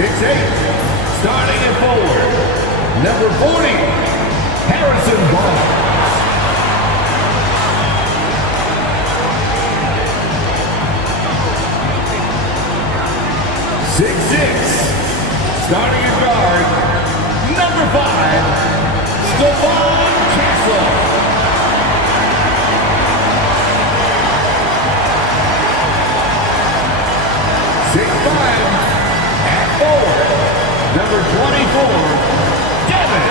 Starting at forward, number 40, Harrison Barnes. 6'6", starting at guard, number 5, Stephon Castle. 6'5", at forward, number 24, Devin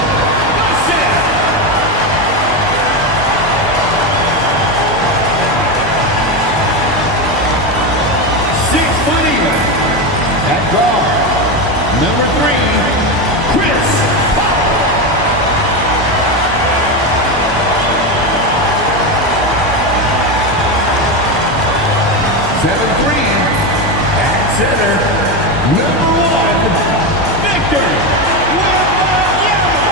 Vassell. 6'8", at guard, number 3, Chris Paul. 7'3", at center, number 1, Victor Wembanyama.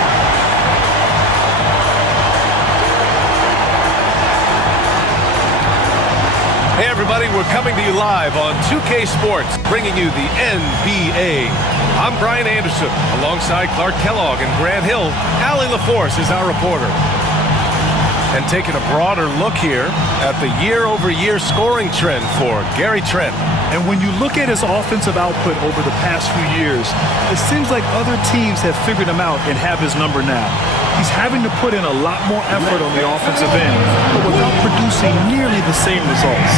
Hey everybody, we're coming to you live on 2K Sports, bringing you the NBA. I'm Brian Anderson, alongside Clark Kellogg and Grant Hill. Allie LaForce is our reporter. And taking a broader look here at the year-over-year scoring trend for Gary Trent. And when you look at his offensive output over the past few years, it seems like other teams have figured him out and have his number now. He's having to put in a lot more effort on the offensive end, but without producing nearly the same results.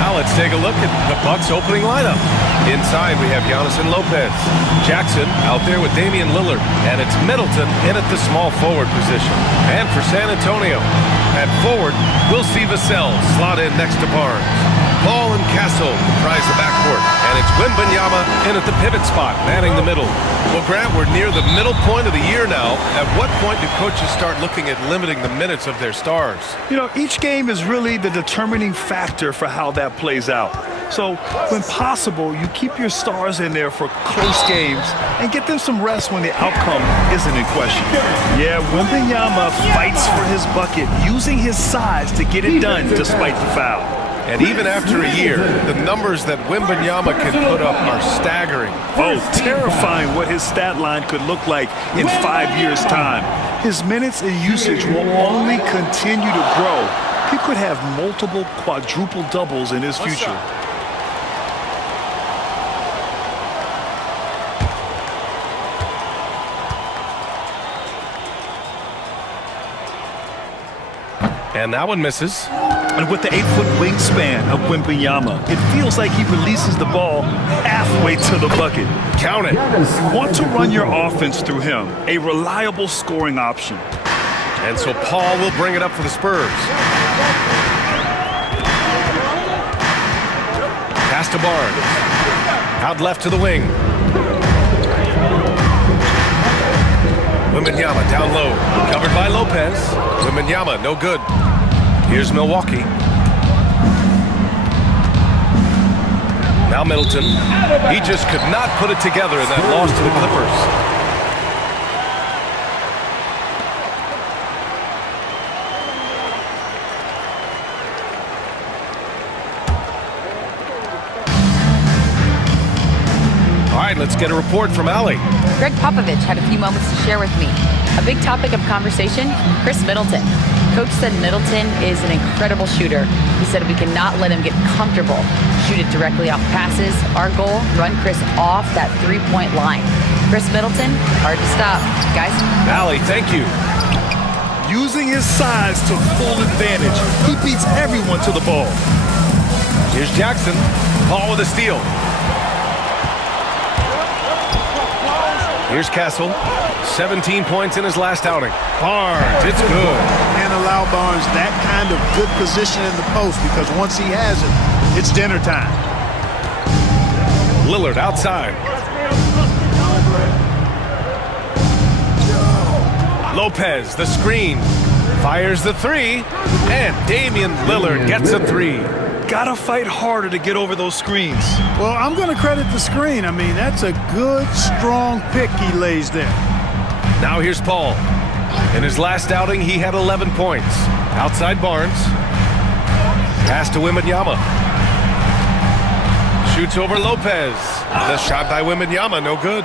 Now let's take a look at the Bucks opening lineup. Inside we have Giannis and Lopez. Jackson out there with Damian Lillard, and it's Middleton in at the small forward position. And for San Antonio, at forward, we'll see Vassell slot in next to Barnes. Paul and Castle comprise the backcourt, and it's Wembanyama in at the pivot spot, manning the middle. Well, Grant, we're near the middle point of the year now. At what point do coaches start looking at limiting the minutes of their stars? You know, each game is really the determining factor for how that plays out. So, when possible, you keep your stars in there for close games and get them some rest when the outcome isn't in question. Yeah, Wembanyama fights for his bucket, using his size to get it done despite the foul. And even after a year, the numbers that Wembanyama can put up are staggering. Oh, terrifying what his stat line could look like in 5 years' time. His minutes and usage will only continue to grow. He could have multiple quadruple doubles in his future. And that one misses. And with the 8-foot wingspan of Wembanyama, it feels like he releases the ball halfway to the bucket. Count it. You want to run your offense through him, a reliable scoring option. And so Paul will bring it up for the Spurs. Pass to Barnes. Out left to the wing. Wembanyama down low. Covered by Lopez. Wembanyama, no good. Here's Milwaukee. Now Middleton. He just could not put it together in that loss to the Clippers. All right, let's get a report from Allie. Greg Popovich had a few moments to share with me. A big topic of conversation, Chris Middleton. Coach said Middleton is an incredible shooter. He said we cannot let him get comfortable. Shoot it directly off passes. Our goal, run Chris off that three-point line. Chris Middleton, hard to stop. Guys? Allie, thank you. Using his size to full advantage, he beats everyone to the ball. Here's Jackson. Paul with a steal. Here's Castle, 17 points in his last outing. Barnes, it's good. Can't allow Barnes that kind of good position in the post, because once he has it, it's dinner time. Lillard outside. Lopez, the screen, fires the three, and Damian Lillard gets a three. Gotta fight harder to get over those screens. Well, I'm going to credit the screen. I mean, that's a good, strong pick he lays there. Now here's Paul. In his last outing, he had 11 points. Outside Barnes. Pass to Wembanyama. Shoots over Lopez. The shot by Wembanyama, no good.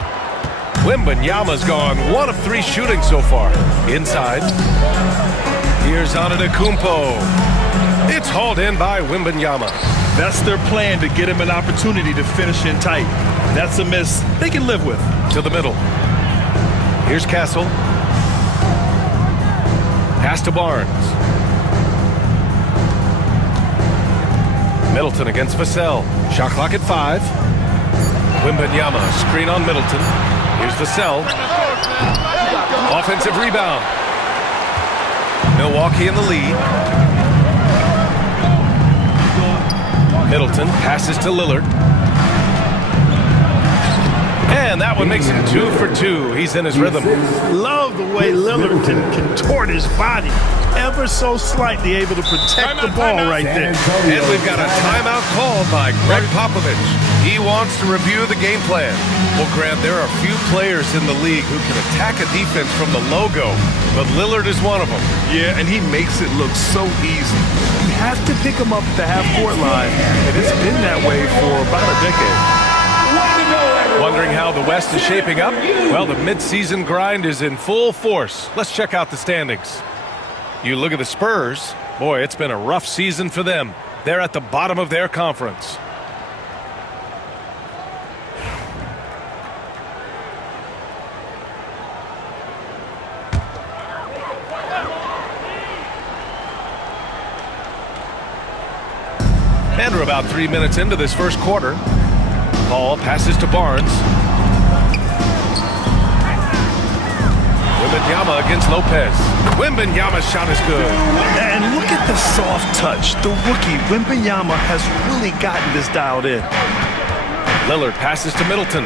Wembanyama's gone 1 of 3 shooting so far. Inside. Here's Antetokounmpo. It's hauled in by Wembanyama. That's their plan, to get him an opportunity to finish in tight. That's a miss they can live with. To the middle. Here's Castle. Pass to Barnes. Middleton against Vassell. Shot clock at 5. Wembanyama, screen on Middleton. Here's Vassell. Offensive rebound. Milwaukee in the lead. Middleton passes to Lillard. And that one makes him 2 for 2. He's in his rhythm. Love the way Lillard can contort his body ever so slightly, able to protect the ball right there. And we've got a timeout called by Greg Popovich. He wants to review the game plan. Well, Grant, there are few players in the league who can attack a defense from the logo, but Lillard is one of them. Yeah, and he makes it look so easy. You have to pick him up at the half-court line, and it's been that way for about a decade. Wondering how the West is shaping up? Well, the midseason grind is in full force. Let's check out the standings. You look at the Spurs. Boy, it's been a rough season for them. They're at the bottom of their conference. And we're about 3 minutes into this first quarter. Paul passes to Barnes. Wembanyama against Lopez. Wembanyama's shot is good. And look at the soft touch. The rookie, Wembanyama, has really gotten this dialed in. Lillard passes to Middleton.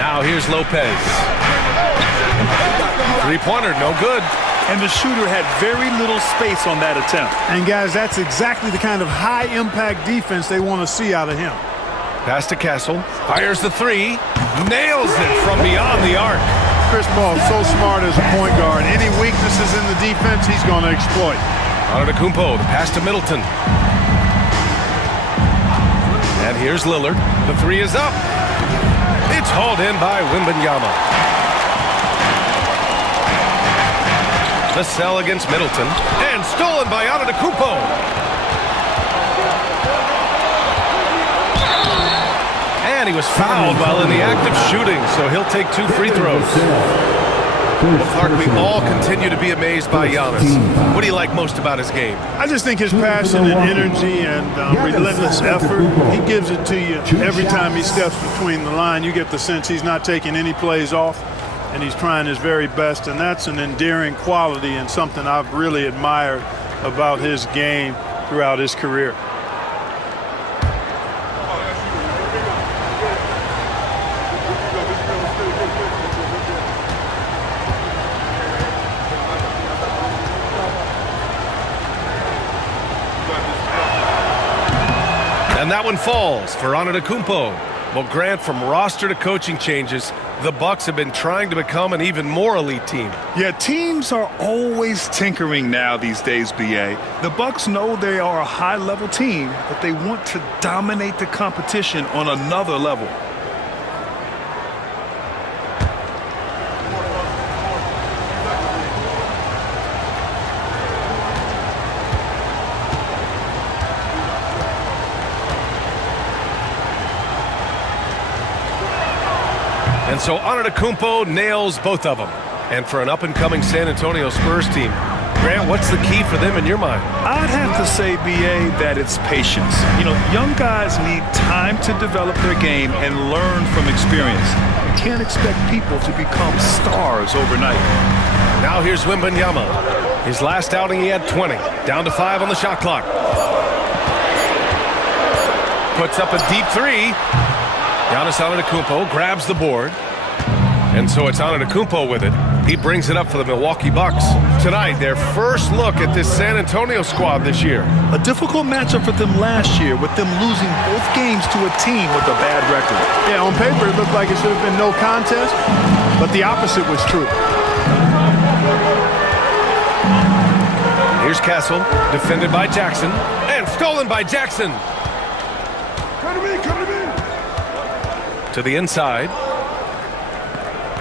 Now here's Lopez. Three-pointer, no good. And the shooter had very little space on that attempt. And guys, that's exactly the kind of high-impact defense they want to see out of him. Pass to Castle. Fires the 3. Nails it from beyond the arc. Chris Paul's so smart as a point guard. Any weaknesses in the defense, he's going to exploit. Antetokounmpo, the pass to Middleton. And here's Lillard. The 3 is up. It's hauled in by Wembanyama. Vassell against Middleton. And stolen by Antetokounmpo. And he was fouled while in the act of shooting, so he'll take 2 free throws. Well, Clark, we all continue to be amazed by Giannis. What do you like most about his game? I just think his passion and energy and relentless effort, he gives it to you every time he steps between the line. You get the sense he's not taking any plays off, and he's trying his very best, and that's an endearing quality and something I've really admired about his game throughout his career. And that one falls for Antetokounmpo. Well, Grant, from roster to coaching changes, the Bucks have been trying to become an even more elite team. Yeah, teams are always tinkering now these days, BA. The Bucks know they are a high-level team, but they want to dominate the competition on another level. And so Antetokounmpo nails both of them. And for an up-and-coming San Antonio Spurs team, Grant, what's the key for them in your mind? I'd have to say, BA, that it's patience. You know, young guys need time to develop their game and learn from experience. You can't expect people to become stars overnight. Now here's Wembanyama. His last outing, he had 20. Down to 5 on the shot clock. Puts up a deep 3. Giannis Antetokounmpo grabs the board. And so it's Antetokounmpo with it. He brings it up for the Milwaukee Bucks. Tonight, their first look at this San Antonio squad this year. A difficult matchup for them last year, with them losing both games to a team with a bad record. Yeah, on paper, it looked like it should have been no contest, but the opposite was true. Here's Castle, defended by Jackson, and stolen by Jackson. To the inside.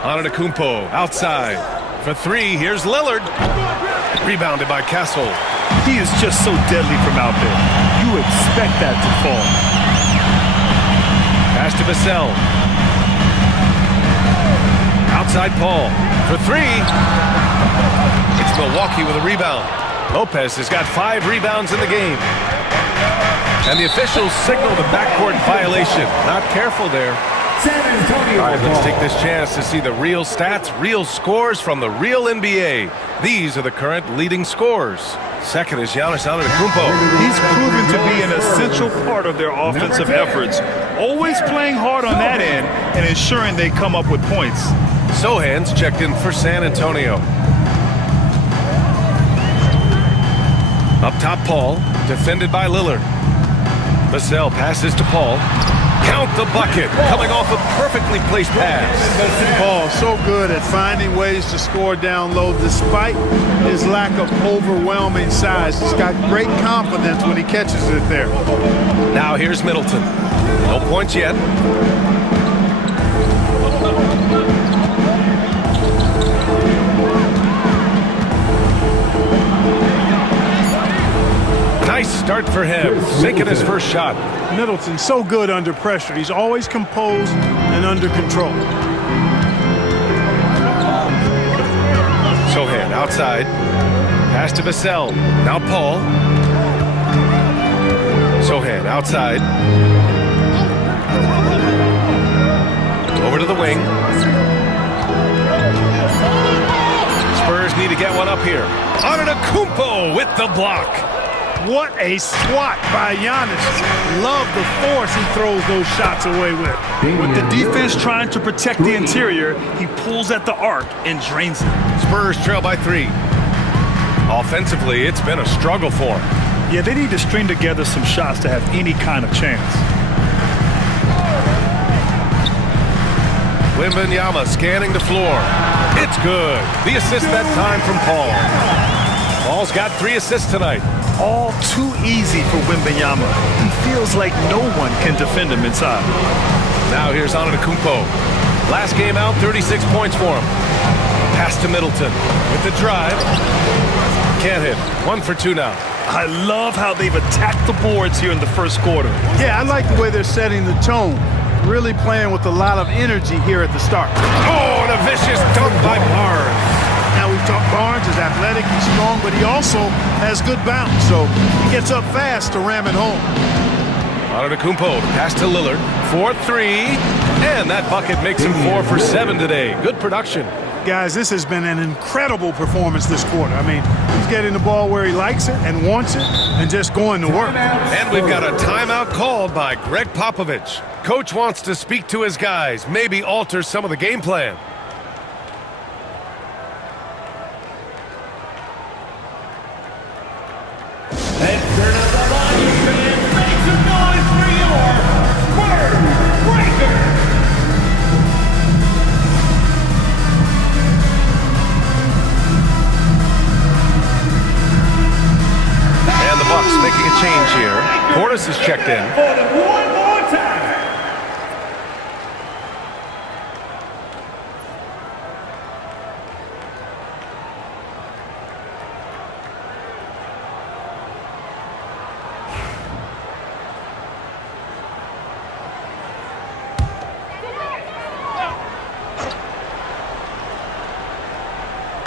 Antetokounmpo outside. For three, here's Lillard. Rebounded by Castle. He is just so deadly from out there. You expect that to fall. Pass to Vassell. Outside Paul. For three. It's Milwaukee with a rebound. Lopez has got 5 rebounds in the game. And the officials signal the backcourt violation. Not careful there. All right, let's take this chance to see the real stats, real scores from the real NBA. These are the current leading scorers. Second is Giannis Antetokounmpo. He's proven to be an essential part of their offensive efforts, always playing hard on that end and ensuring they come up with points. Sohan's checked in for San Antonio. Up top, Paul, defended by Lillard. Vassell passes to Paul. Count the bucket, coming off a perfectly placed pass. Paul so good at finding ways to score down low despite his lack of overwhelming size. He's got great confidence when he catches it there. Now here's Middleton. No points yet. Nice start for him, sinking his first shot. Middleton so good under pressure. He's always composed and under control. Sohan outside. Pass to Vassell. Now Paul. Sohan outside. Over to the wing. Spurs need to get one up here. Antetokounmpo with the block. What a swat by Giannis. Love the force he throws those shots away with. With the defense trying to protect the interior, he pulls at the arc and drains it. Spurs trail by 3. Offensively, it's been a struggle for him. Yeah, they need to string together some shots to have any kind of chance. Wembanyama scanning the floor. It's good. The assist that time from Paul. Paul's got 3 assists tonight. All too easy for Wembanyama. He feels like no one can defend him inside. Now here's Antetokounmpo. Last game out, 36 points for him. Pass to Middleton with the drive. Can't hit. 1 for 2 now. I love how they've attacked the boards here in the first quarter. Yeah, I like the way they're setting the tone. Really playing with a lot of energy here at the start. Oh, and a vicious dunk by Barnes. Now we've talked Barnes is athletic, he's strong, but he also has good bounce, so he gets up fast to ram it home. Antetokounmpo, pass to Lillard, 4-3, and that bucket makes him 4 for 7 today. Good production. Guys, this has been an incredible performance this quarter. I mean, he's getting the ball where he likes it and wants it and just going to work. And we've got a timeout called by Greg Popovich. Coach wants to speak to his guys, maybe alter some of the game plan. And turn up the volume, fans. Make some noise for your word breaker. And the Bucks making a change here. Portis is checked in. For the one more time.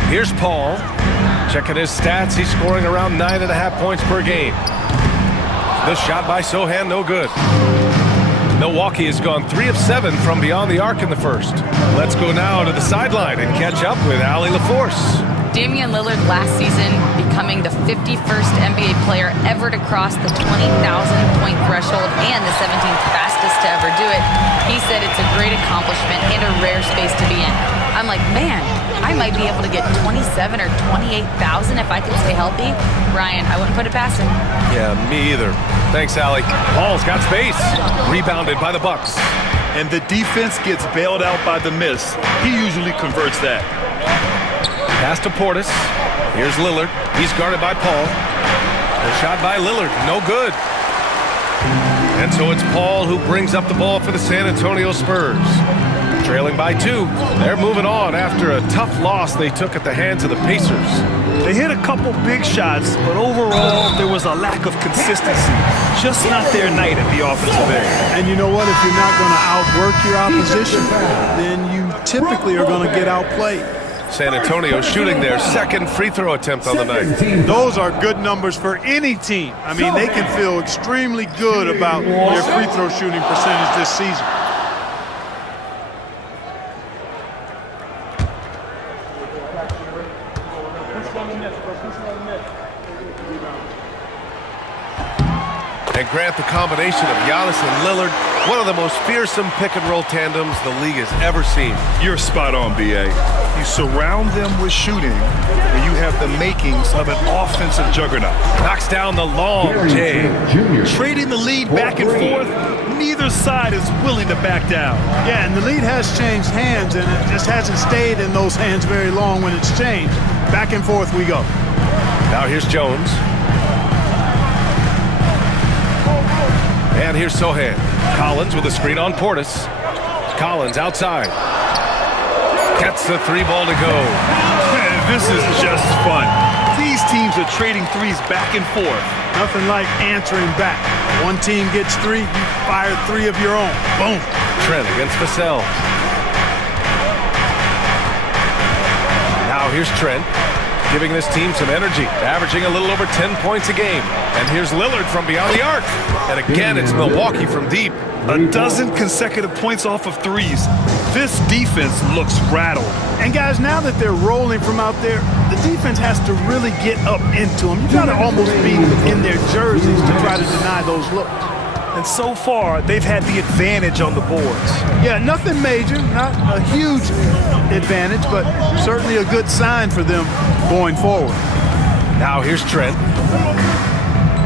Here's Paul. Checking his stats, he's scoring around 9.5 points per game. The shot by Sohan, no good. Milwaukee has gone 3 of 7 from beyond the arc in the first. Let's go now to the sideline and catch up with Allie LaForce. Damian Lillard last season becoming the 51st NBA player ever to cross the 20,000-point threshold and the 17th fastest to ever do it. He said it's a great accomplishment and a rare space to be in. I'm like, man, I might be able to get 27 or 28,000 if I could stay healthy. Ryan, I wouldn't put it past him. Yeah, me either. Thanks, Allie. Paul's got space. Rebounded by the Bucks. And the defense gets bailed out by the miss. He usually converts that. Pass to Portis. Here's Lillard. He's guarded by Paul. The shot by Lillard, no good. And so it's Paul who brings up the ball for the San Antonio Spurs. Trailing by 2. They're moving on after a tough loss they took at the hands of the Pacers. They hit a couple big shots, but overall, there was a lack of consistency. Just not their night at the offensive end. And you know what? If you're not going to outwork your opposition, then you typically are going to get outplayed. San Antonio shooting their second free throw attempt on the night. Those are good numbers for any team. I mean, they can feel extremely good about their free throw shooting percentage this season. And grant the combination of Giannis and Lillard, one of the most fearsome pick-and-roll tandems the league has ever seen. You're spot on, B.A. You surround them with shooting, and you have the makings of an offensive juggernaut. Knocks down the long J. Trading the lead back and forth, neither side is willing to back down. Yeah, and the lead has changed hands, and it just hasn't stayed in those hands very long when it's changed. Back and forth we go. Now here's Jones. And here's Sohan. Collins with a screen on Portis. Collins outside. Gets the 3 ball to go. Man, this is just fun. These teams are trading threes back and forth. Nothing like answering back. One team gets 3, you fire 3 of your own. Boom. Trent against Vassell. Now here's Trent, giving this team some energy, averaging a little over 10 points a game. And here's Lillard from beyond the arc. And again, it's Milwaukee from deep. A dozen consecutive points off of threes. This defense looks rattled. And guys, now that they're rolling from out there, the defense has to really get up into them. You got to almost be in their jerseys to try to deny those looks. And so far, they've had the advantage on the boards. Yeah, nothing major, not a huge advantage, but certainly a good sign for them going forward. Now here's Trent.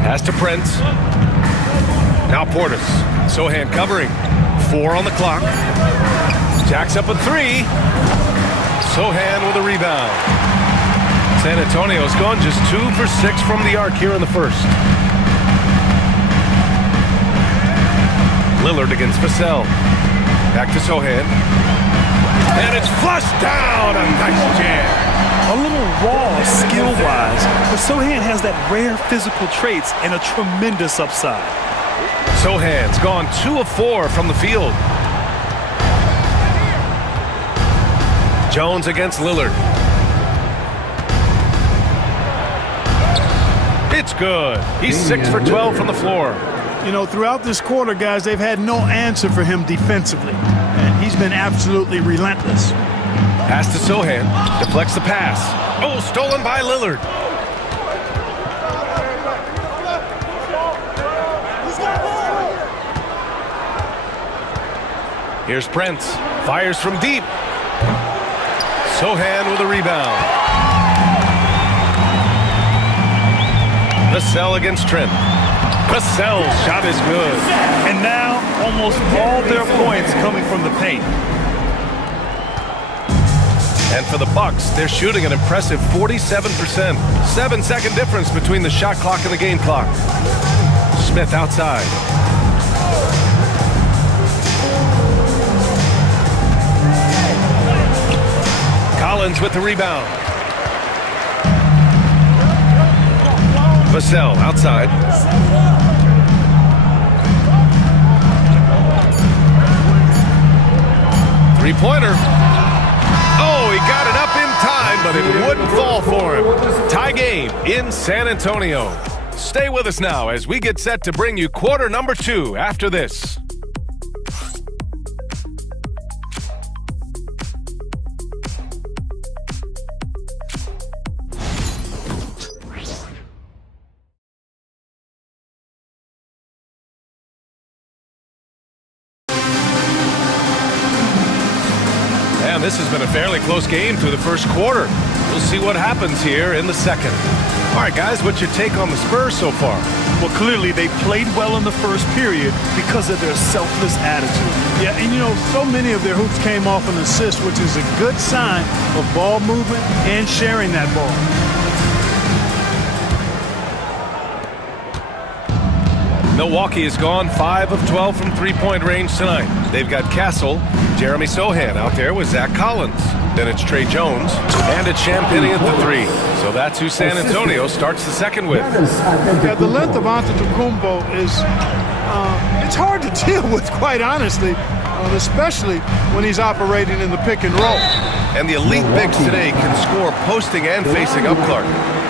Pass to Prince. Now Portis. Sohan covering. 4 on the clock. Jacks up a 3. Sohan with a rebound. San Antonio's gone just 2 for 6 from the arc here in the first. Lillard against Vassell. Back to Sohan. And it's flushed down. A nice jam. A little raw skill-wise, but Sohan has that rare physical traits and a tremendous upside. Sohan's gone 2 of 4 from the field. Jones against Lillard. It's good. He's 6 for 12 from the floor. You know, throughout this quarter, guys, they've had no answer for him defensively. And he's been absolutely relentless. Pass to Sohan. Deflects the pass. Oh, stolen by Lillard. Here's Prince. Fires from deep. Sohan with a rebound. Vassell against Trent. Vassell's shot is good. And now, almost all their points coming from the paint. And for the Bucks, they're shooting an impressive 47%. 7-second difference between the shot clock and the game clock. Smith outside. Collins with the rebound. Vassell outside. Three-pointer. Oh, he got it up in time, but it wouldn't fall for him. Tie game in San Antonio. Stay with us now as we get set to bring you quarter number 2 after this. This has been a fairly close game through the first quarter. We'll see what happens here in the second. All right, guys, what's your take on the Spurs so far? Well, clearly they played well in the first period because of their selfless attitude. Yeah, and you know, so many of their hoops came off an assist, which is a good sign of ball movement and sharing that ball. Milwaukee has gone 5 of 12 from three-point range tonight. They've got Castle, Jeremy Sohan out there with Zach Collins. Then it's Trey Jones, and it's Champagnie at the 3. So that's who San Antonio starts the second with. Yeah, the length of Antetokounmpo is it's hard to deal with, quite honestly, especially when he's operating in the pick and roll. And the elite bigs today can score posting and facing up, Clark.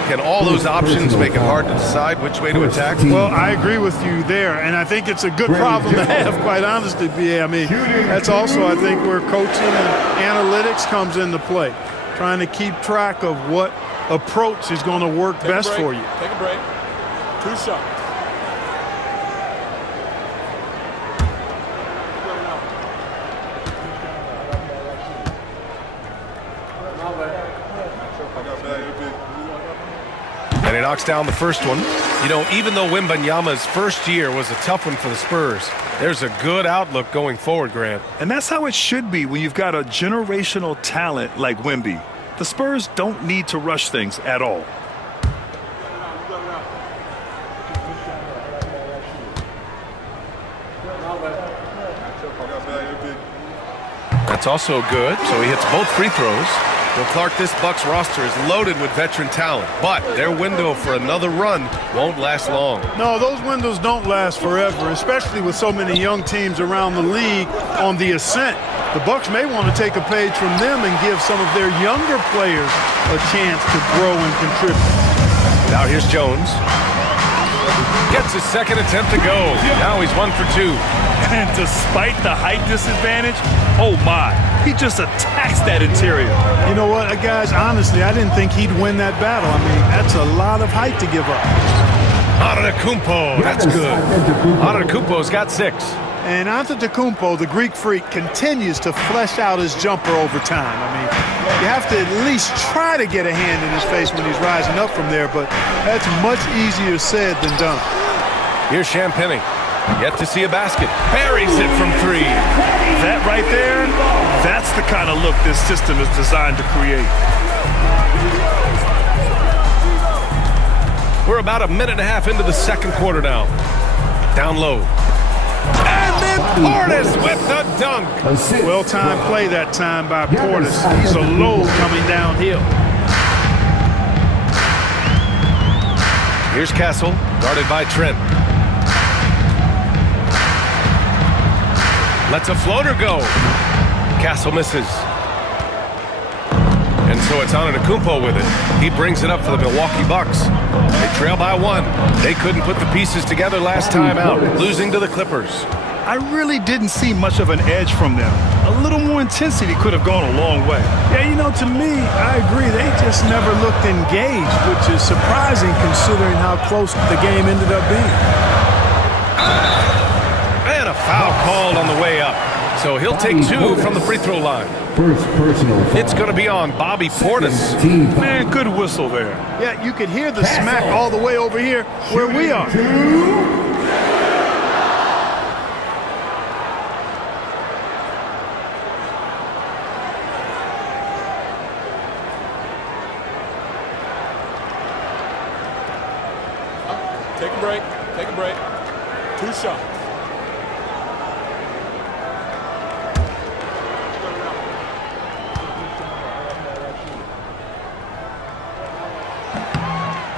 Can all those options make it hard to decide which way to attack? Well, I agree with you there, and I think it's a good problem to have, quite honestly, B.A. I mean, that's also, I think, where coaching and analytics comes into play, trying to keep track of what approach is going to work best for you. Take a break. 2 shots. And he knocks down the first one. You know, even though Wembanyama's first year was a tough one for the Spurs, there's a good outlook going forward, Grant. And that's how it should be when you've got a generational talent like Wemby. The Spurs don't need to rush things at all. That's also good, so he hits both free throws. Well, Clark, this Bucks roster is loaded with veteran talent, but their window for another run won't last long. No, those windows don't last forever, especially with so many young teams around the league on the ascent. The Bucks may want to take a page from them and give some of their younger players a chance to grow and contribute. Now here's Jones. Gets his second attempt to go. Now he's 1 for 2. And despite the height disadvantage, oh my, he just attacks that interior. You know what, guys, honestly, I didn't think he'd win that battle. I mean, that's a lot of height to give up. Antetokounmpo, that's good. Antetokounmpo's got 6. And Antetokounmpo, the Greek freak, continues to flesh out his jumper over time. I mean, you have to at least try to get a hand in his face when he's rising up from there, but that's much easier said than done. Here's Champagnie. Yet to see a basket. Buries it from 3. That right there, that's the kind of look this system is designed to create. We're about a minute and a half into the second quarter now. Down low. And then Portis with the dunk. Well-timed play that time by Portis. He's a load coming downhill. Here's Castle, guarded by Trent. Lets a floater go. Castle misses. And so it's Antetokounmpo with it. He brings it up for the Milwaukee Bucks. They trail by 1. They couldn't put the pieces together last time out, losing to the Clippers. I really didn't see much of an edge from them. A little more intensity could have gone a long way. Yeah, you know, to me, I agree. They just never looked engaged, which is surprising considering how close the game ended up being. And a foul called on the way up. So he'll take 2 from the free throw line. First personal foul. It's going to be on Bobby Portis. Man, good whistle there. Yeah, you could hear the smack all the way over here where we are. Take a break. Take a break. 2 shots.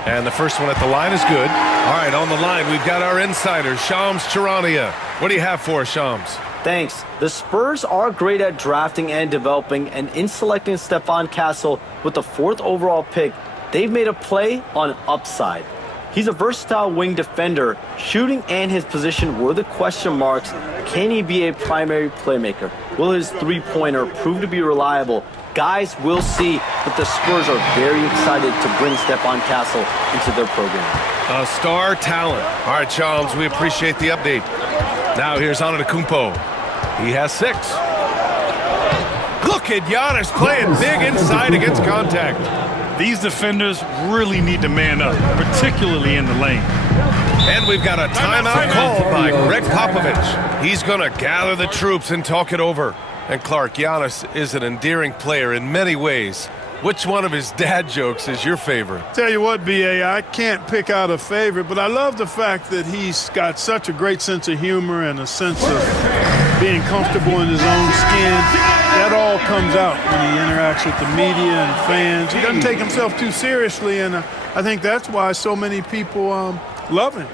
And the first one at the line is good. All right, on the line, we've got our insider, Shams Charania. What do you have for us, Shams? Thanks. The Spurs are great at drafting and developing, and in selecting Stephon Castle with the 4th overall pick, they've made a play on upside. He's a versatile wing defender. Shooting and his position were the question marks. Can he be a primary playmaker? Will his three-pointer prove to be reliable? Guys, we'll see, but the Spurs are very excited to bring Stephon Castle into their program. A star talent. All right, Shams, we appreciate the update. Now here's Antetokounmpo. He has 6. Look at Giannis playing big inside against contact. These defenders really need to man up, particularly in the lane. And we've got a timeout called by Greg Popovich. He's going to gather the troops and talk it over. And Clark, Giannis is an endearing player in many ways, Which one of his dad jokes is your favorite? Tell you what, B.A., I can't pick out a favorite, but I love the fact that he's got such a great sense of humor and a sense of being comfortable in his own skin. That all comes out when he interacts with the media and fans. He doesn't take himself too seriously, and I think that's why so many people love him.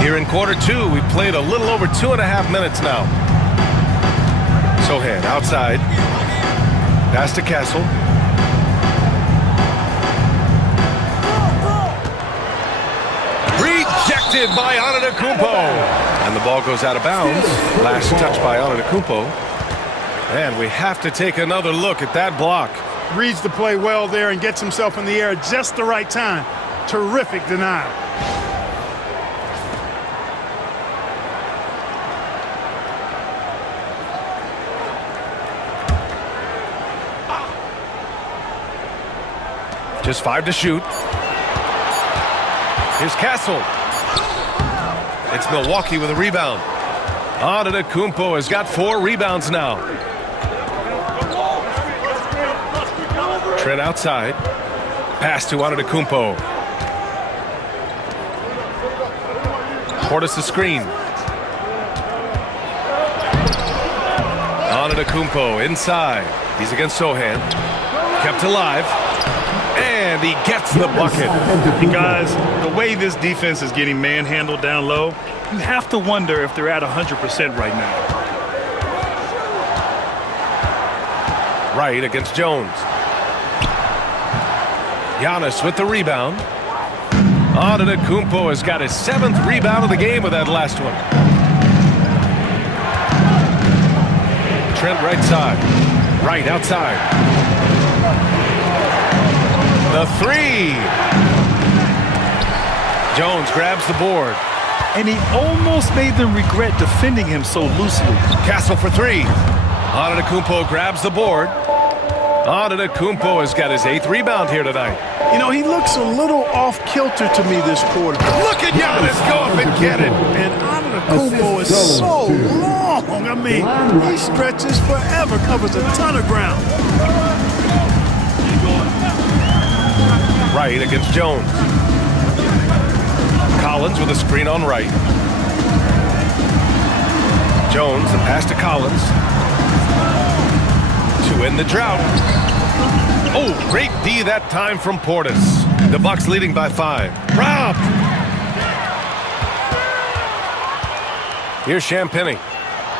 Here in quarter two, we've played a little over 2.5 minutes now. Sohan outside. Pass to Castle. Rejected by Antetokounmpo. And the ball goes out of bounds. Last touch by Antetokounmpo. And we have to take another look at that block. Reads the play well there and gets himself in the air at just the right time. Terrific denial. Just 5 to shoot. Here's Castle. It's Milwaukee with a rebound. Antetokounmpo has got 4 rebounds now. Trent outside. Pass to Antetokounmpo. Portis the screen. Antetokounmpo inside. He's against Sohan. Kept alive. And he gets the bucket. And guys, the way this defense is getting manhandled down low, you have to wonder if they're at 100% right now. Right against Jones. Giannis with the rebound. Antetokounmpo has got his 7th rebound of the game with that last one. Trent right side. Right outside. The 3. Jones grabs the board. And he almost made them regret defending him so loosely. Castle for 3. Antetokounmpo grabs the board. Antetokounmpo has got his 8th rebound here tonight. You know, he looks a little off-kilter to me this quarter. Look at Giannis go up and get it. And Antetokounmpo is so long. I mean, he stretches forever, covers a ton of ground. Right against Jones. Collins with a screen on right. Jones, the pass to Collins. To end the drought. Oh, great D that time from Portis. The Bucks leading by 5. Rob! Here's Champagnie.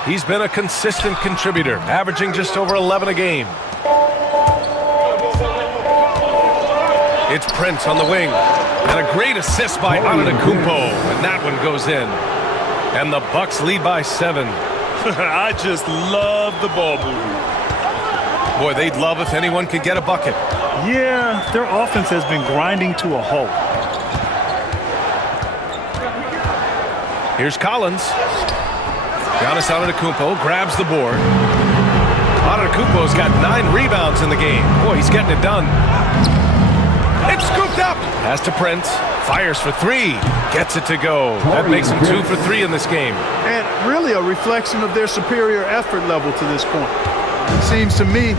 He's been a consistent contributor, averaging just over 11 a game. It's Prince on the wing. And a great assist by Antetokounmpo. And that one goes in. And the Bucks lead by 7. I just love the ball movement. Boy, they'd love if anyone could get a bucket. Yeah, their offense has been grinding to a halt. Here's Collins. Giannis Antetokounmpo grabs the board. Antetokounmpo's got 9 rebounds in the game. Boy, he's getting it done. It's scooped up. Pass to Prince. Fires for 3. Gets it to go. That makes him 2 for 3 in this game. And really a reflection of their superior effort level to this point. It seems to me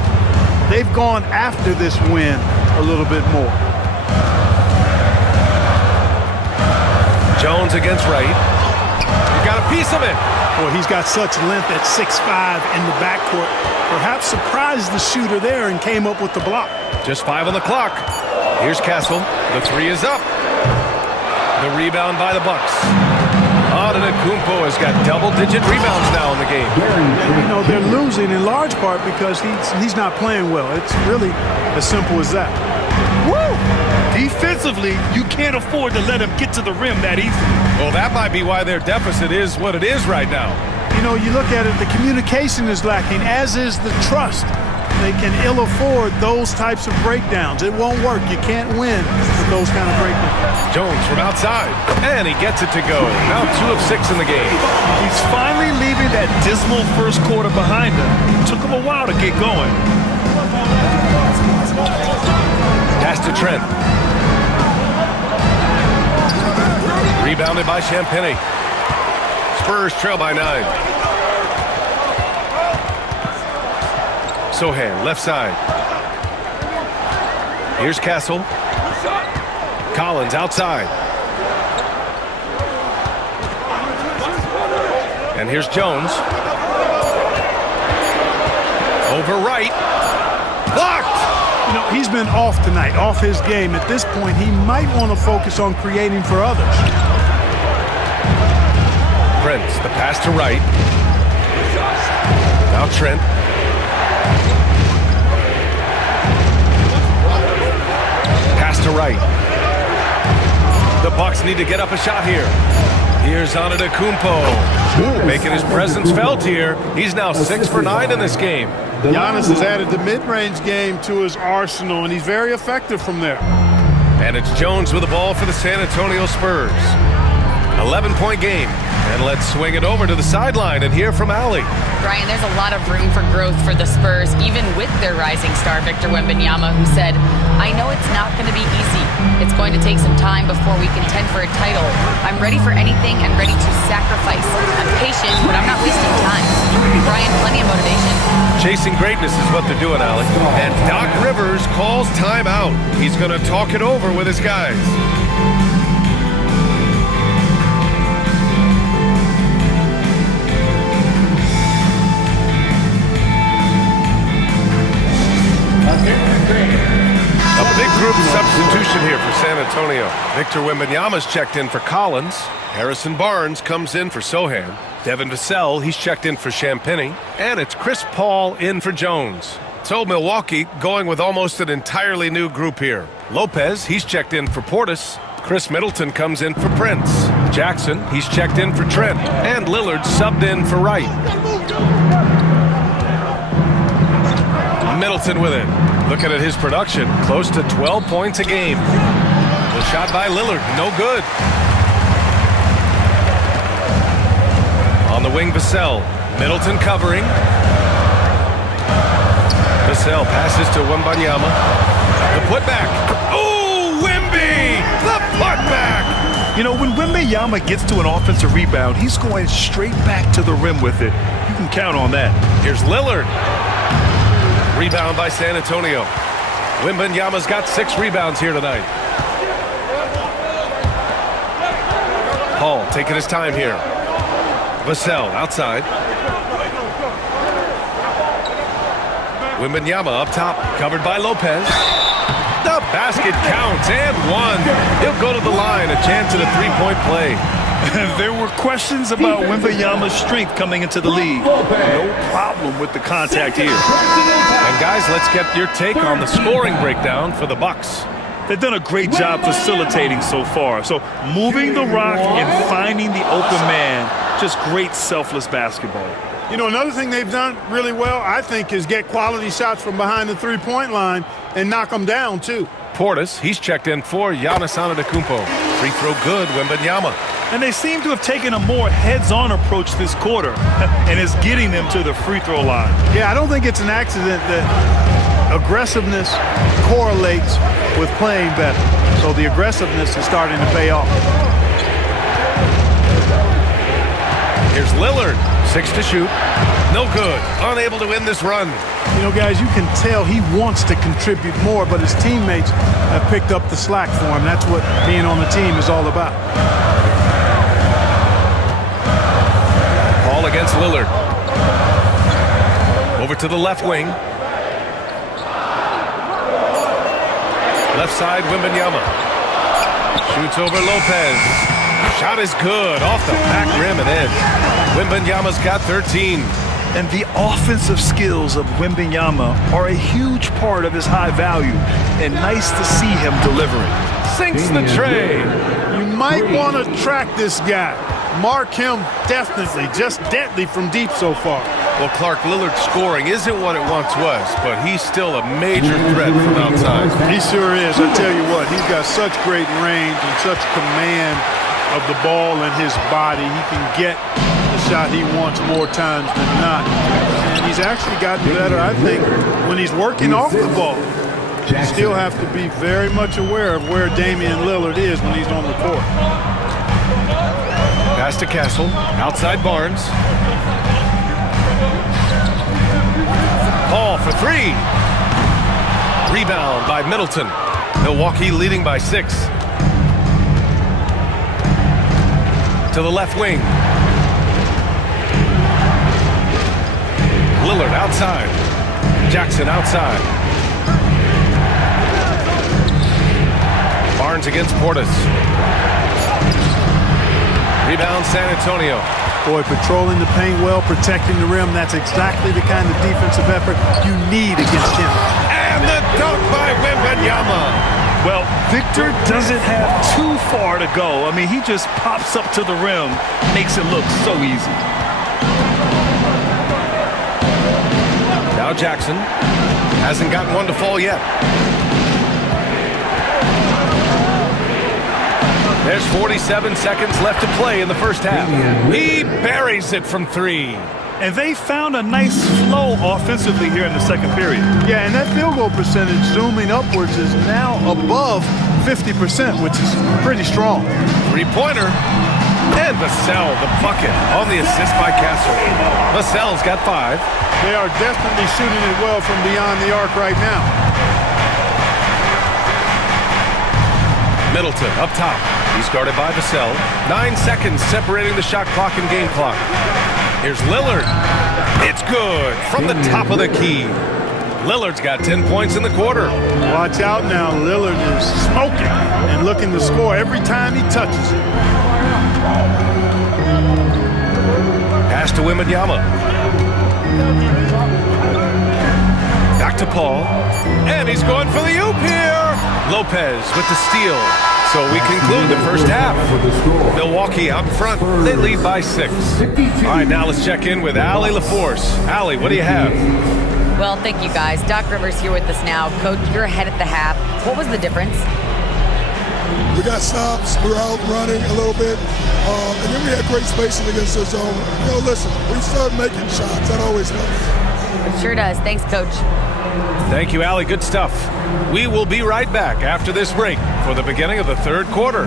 they've gone after this win a little bit more. Jones against Wright. He got a piece of it. Boy, he's got such length at 6'5" in the backcourt. Perhaps surprised the shooter there and came up with the block. Just 5 on the clock. Here's Castle. The 3 is up. The rebound by the Bucks. Antetokounmpo has got double-digit rebounds now in the game. And, you know, they're losing in large part because he's not playing well. It's really as simple as that. Woo! Defensively, you can't afford to let him get to the rim that easily. Well, that might be why their deficit is what it is right now. You know, you look at it, the communication is lacking, as is the trust. they can ill afford those types of breakdowns. It won't work. You can't win with those kind of breakdowns. Jones from outside, and he gets it to go. Now 2 of 6 in the game. He's finally leaving that dismal first quarter behind him. Took him a while to get going. Pass to Trent. Rebounded by Champagny. Spurs trail by 9. Sohan, left side. Here's Castle. Collins outside. And here's Jones. Over right. Blocked! You know, he's been off tonight, off his game. At this point, he might want to focus on creating for others. Prince, the pass to right. Now Trent. Pass to right. The Bucks need to get up a shot here. Here's Antetokounmpo, making his presence felt here. He's now 6 for 9 in this game. Giannis has added the mid-range game to his arsenal, and he's very effective from there. And it's Jones with the ball for the San Antonio Spurs. 11-point game. And let's swing it over to the sideline and hear from Allie. Brian, there's a lot of room for growth for the Spurs, even with their rising star, Victor Wembanyama, who said, I know it's not going to be easy. It's going to take some time before we contend for a title. I'm ready for anything and ready to sacrifice. I'm patient, but I'm not wasting time. Brian, plenty of motivation. Chasing greatness is what they're doing, Allie. And Doc Rivers calls timeout. He's going to talk it over with his guys. A big group substitution here for San Antonio. Victor Wembanyama's checked in for Collins. Harrison Barnes comes in for Sohan. Devin Vassell, he's checked in for Champagny. And it's Chris Paul in for Jones. So Milwaukee going with almost an entirely new group here. Lopez, he's checked in for Portis. Chris Middleton comes in for Prince. Jackson, he's checked in for Trent. And Lillard subbed in for Wright. Middleton with it. Looking at his production, close to 12 points a game. The shot by Lillard, no good. On the wing, Vassell. Middleton covering. Vassell passes to Wembanyama. The putback. Oh, Wemby! The putback! You know, when Wembanyama gets to an offensive rebound, he's going straight back to the rim with it. You can count on that. Here's Lillard. Rebound by San Antonio. Wembanyama's got 6 rebounds here tonight. Paul taking his time here. Vassell outside. Wembanyama up top, covered by Lopez. The basket counts, and 1. He'll go to the line, a chance at a 3-point play. There were questions about Wembanyama's strength coming into the league. No problem with the contact here. And guys, let's get your take on the scoring breakdown for the Bucks. They've done a great job facilitating so far. So moving the rock and finding the open man, just great selfless basketball. You know, another thing they've done really well, I think, is get quality shots from behind the three-point line and knock them down, too. Portis, he's checked in for Giannis Antetokounmpo. Free throw good, Wembanyama. And they seem to have taken a more heads-on approach this quarter, and it's getting them to the free throw line. Yeah, I don't think it's an accident that aggressiveness correlates with playing better. So the aggressiveness is starting to pay off. Here's Lillard, 6 to shoot. No good, unable to win this run. You know, guys, you can tell he wants to contribute more, but his teammates have picked up the slack for him. That's what being on the team is all about. Paul against Lillard. Over to the left wing. Left side, Wembanyama. Shoots over Lopez. Shot is good, off the back rim and in. Wembanyama's got 13. And the offensive skills of Wembanyama are a huge part of his high value, and nice to see him delivering. Sinks the tray. You might want to track this guy. Mark him definitely, just deadly from deep so far. Well, Clark, Lillard's scoring isn't what it once was, but he's still a major threat from outside. He sure is. I tell you what, he's got such great range and such command of the ball in his body. He can get the shot he wants more times than not. And he's actually gotten better, I think, when he's working off the ball. You still have to be very much aware of where Damian Lillard is when he's on the court. Pass to Castle, outside Barnes. Paul for three. Rebound by Middleton. Milwaukee leading by 6. To the left wing. Lillard outside. Jackson outside. Barnes against Portis. Rebound San Antonio. Boy, patrolling the paint well, protecting the rim. That's exactly the kind of defensive effort you need against him. And the dunk by Wembanyama. Well, Victor doesn't have too far to go. I mean, he just pops up to the rim, makes it look so easy. Now Jackson hasn't gotten one to fall yet. There's 47 seconds left to play in the first half. He buries it from 3. And they found a nice flow offensively here in the second period. Yeah, and that field goal percentage zooming upwards is now above 50%, which is pretty strong. 3-pointer. And Vassell, the bucket, on the assist by Castle. Vassell's got 5. They are definitely shooting it well from beyond the arc right now. Middleton up top. He's guarded by Vassell. 9 seconds separating the shot clock and game clock. Here's Lillard. It's good from the top of the key. Lillard's got 10 points in the quarter. Watch out now. Lillard is smoking and looking to score every time he touches it. Pass to Wembanyama. Back to Paul. And he's going for the oop here. Lopez with the steal. So we conclude the first half. Milwaukee up front. They lead by 6. All right, now let's check in with Allie LaForce. Allie, what do you have? Well, thank you guys. Doc Rivers here with us now. Coach, you're ahead at the half. What was the difference? We got stops. We were out running a little bit. And then we had great spacing against the zone. You know, listen, we started making shots. That always helps. It sure does. Thanks, Coach. Thank you, Allie. Good stuff. We will be right back after this break for the beginning of the third quarter.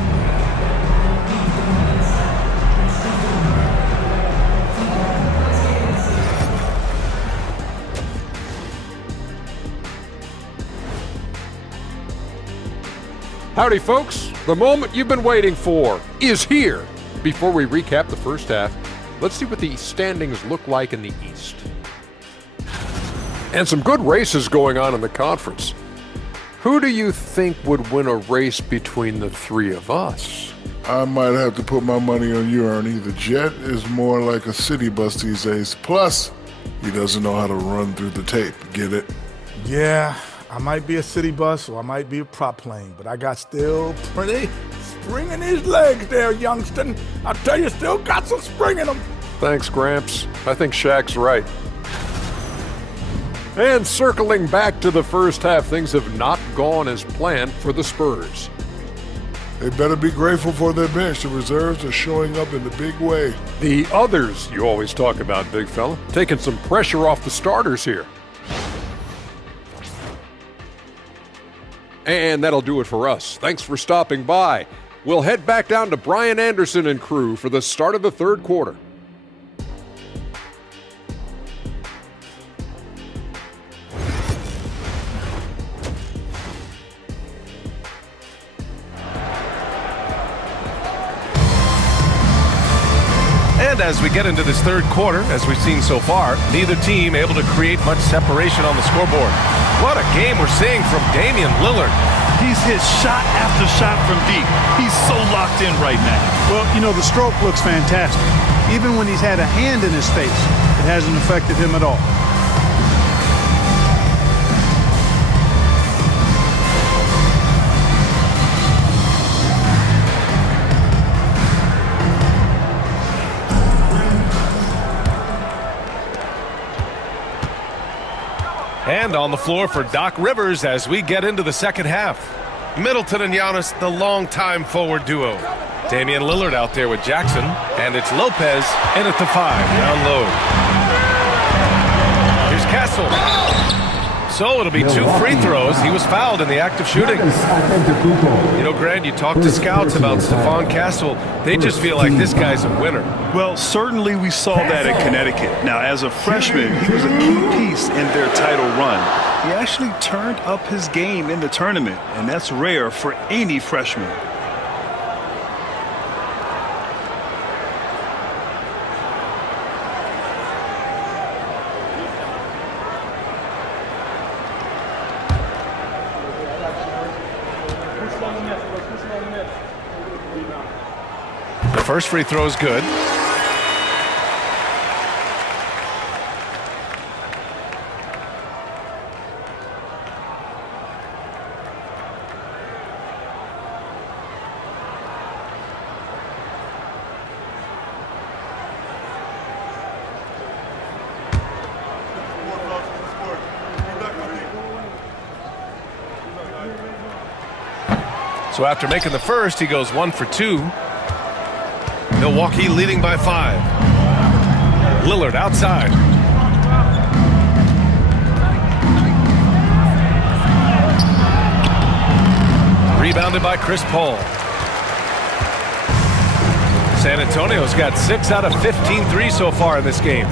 Howdy, folks. The moment you've been waiting for is here. Before we recap the first half, let's see what the standings look like in the East. And some good races going on in the conference. Who do you think would win a race between the three of us? I might have to put my money on you, Ernie. The Jet is more like a city bus these days. Plus, he doesn't know how to run through the tape. Get it? Yeah, I might be a city bus or I might be a prop plane, but I got still pretty spring in his legs there, youngston. I tell you, still got some spring in them. Thanks, Gramps. I think Shaq's right. And circling back to the first half, things have not gone as planned for the Spurs. They better be grateful for their bench. The reserves are showing up in a big way. The others you always talk about, big fella, taking some pressure off the starters here. And that'll do it for us. Thanks for stopping by. We'll head back down to Brian Anderson and crew for the start of the third quarter. And as we get into this third quarter, as we've seen so far, neither team able to create much separation on the scoreboard. What a game we're seeing from Damian Lillard. He's hit shot after shot from deep. He's so locked in right now. Well, you know, the stroke looks fantastic. Even when he's had a hand in his face, it hasn't affected him at all. And on the floor for Doc Rivers as we get into the second half. Middleton and Giannis, the longtime forward duo. Damian Lillard out there with Jackson, and it's Lopez in at the 5, down low. Here's Castle. So it'll be 2 free throws. He was fouled in the act of shooting. You know, Grant, you talk to scouts about Stephon Castle. They just feel like this guy's a winner. Well, certainly we saw that in Connecticut. Now, as a freshman, he was a key piece in their title run. He actually turned up his game in the tournament, and that's rare for any freshman. The first free throw is good. So after making the first, he goes 1 for 2. Milwaukee leading by 5. Lillard outside. Rebounded by Chris Paul. San Antonio's got 6 out of 15 threes so far in this game.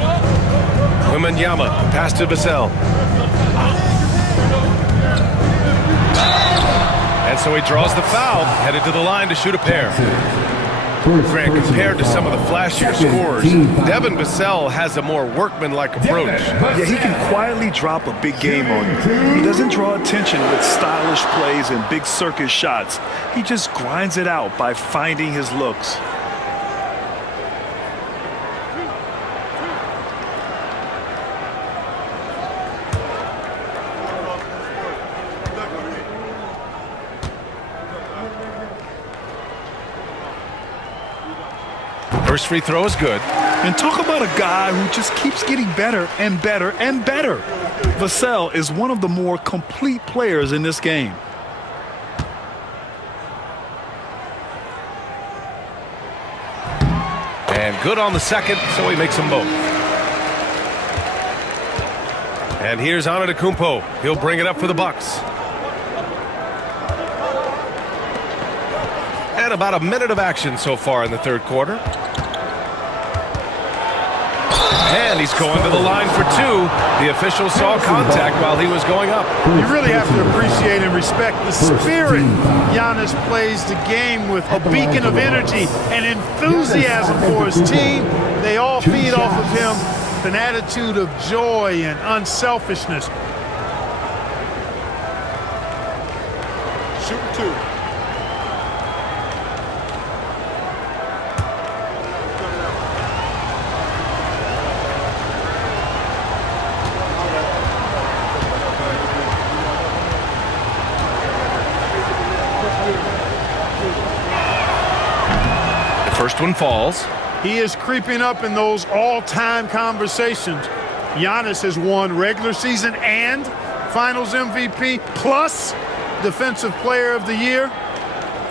Wembanyama pass to Vassell. And so he draws the foul, headed to the line to shoot a pair. Grant, compared to some of the flashier scorers, Devin Vassell has a more workmanlike approach. Yeah, he can quietly drop a big game on you. He doesn't draw attention with stylish plays and big circus shots. He just grinds it out by finding his looks. First free throw is good. And talk about a guy who just keeps getting better and better and better. Vassell is one of the more complete players in this game. And good on the second, so he makes them both. And here's Antetokounmpo. He'll bring it up for the Bucks. And about a minute of action so far in the third quarter. And he's going to the line for 2. The official saw contact while he was going up. You really have to appreciate and respect the spirit Giannis plays the game with. A beacon of energy and enthusiasm for his team. They all feed off of him with an attitude of joy and unselfishness. Shooting 2. First one falls. He is creeping up in those all-time conversations. Giannis has won regular season and Finals MVP plus Defensive Player of the Year.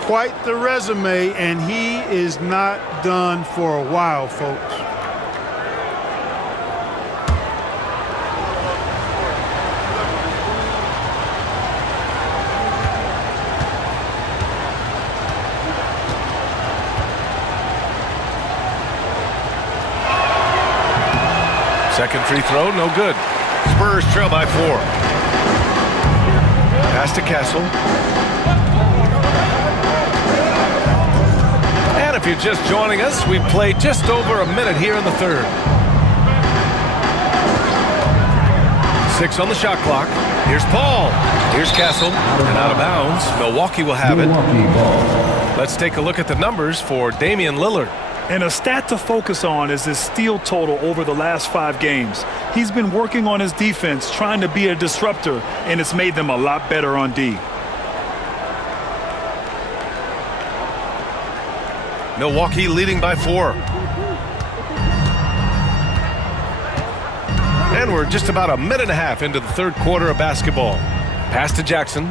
Quite the resume, and he is not done for a while, folks. Second free throw, no good. Spurs trail by 4. Pass to Castle. And if you're just joining us, we've played just over a minute here in the third. 6 on the shot clock. Here's Paul. Here's Castle. And out of bounds. Milwaukee will have it. Let's take a look at the numbers for Damian Lillard. And a stat to focus on is his steal total over the last 5 games. He's been working on his defense, trying to be a disruptor, and it's made them a lot better on D. Milwaukee leading by 4. And we're just about a minute and a half into the third quarter of basketball. Pass to Jackson.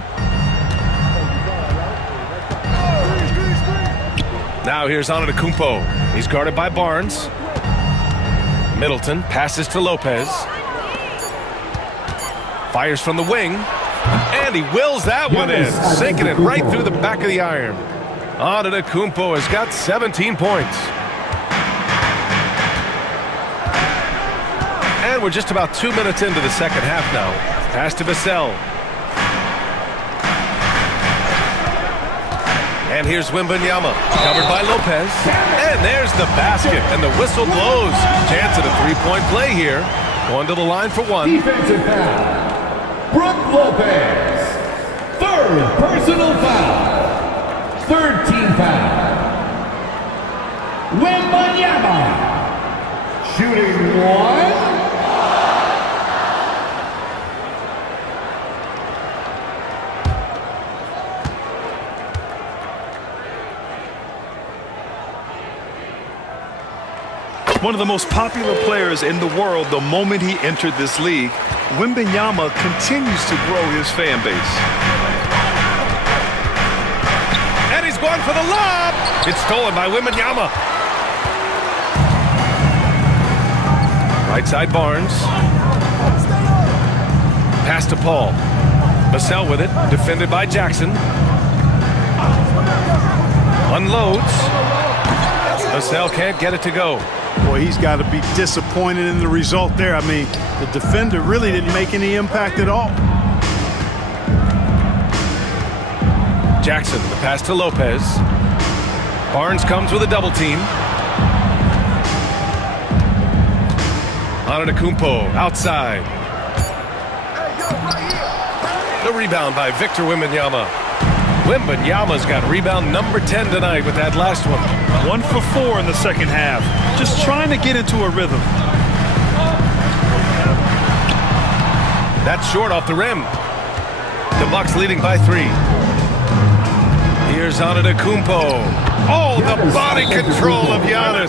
Now here's Antetokounmpo. He's guarded by Barnes. Middleton passes to Lopez. Fires from the wing. And he wills that one in, sinking it right through the back of the iron. Antetokounmpo has got 17 points. And we're just about 2 minutes into the second half now. Pass to Vassell. And here's Wembanyama, covered by Lopez. And there's the basket, and the whistle blows. Chance at a three-point play here. Going to the line for one. Defensive foul. Brook Lopez. Third personal foul. Third team foul. Wembanyama. Shooting one. One of the most popular players in the world the moment he entered this league, Wembanyama continues to grow his fan base. And he's going for the lob. It's stolen by Wembanyama. Right side Barnes. Pass to Paul. Vassell with it, defended by Jackson. Unloads. Vassell can't get it to go. Boy, he's got to be disappointed in the result there. I mean, the defender really didn't make any impact at all. Jackson, the pass to Lopez. Barnes comes with a double team. Antetokounmpo outside. The rebound by Victor Wembanyama. Wembanyama's got rebound number 10 tonight with that last one. 1 for 4 in the second half. Just trying to get into a rhythm. That's short off the rim. The Bucks leading by 3. Here's Antetokounmpo. Oh, the body control of Giannis.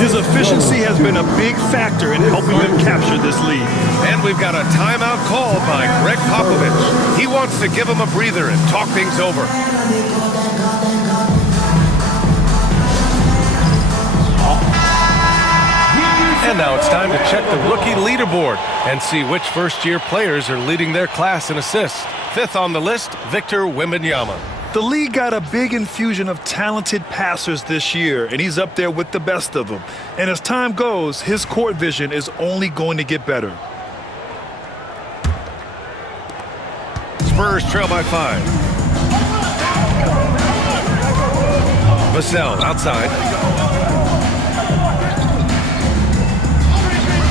His efficiency has been a big factor in helping them capture this lead. And we've got a timeout called by Greg Popovich. He wants to give him a breather and talk things over. And now it's time to check the rookie leaderboard and see which first-year players are leading their class in assists. 5th on the list, Victor Wembanyama. The league got a big infusion of talented passers this year, and he's up there with the best of them. And as time goes, his court vision is only going to get better. Spurs trail by 5. Vassell outside.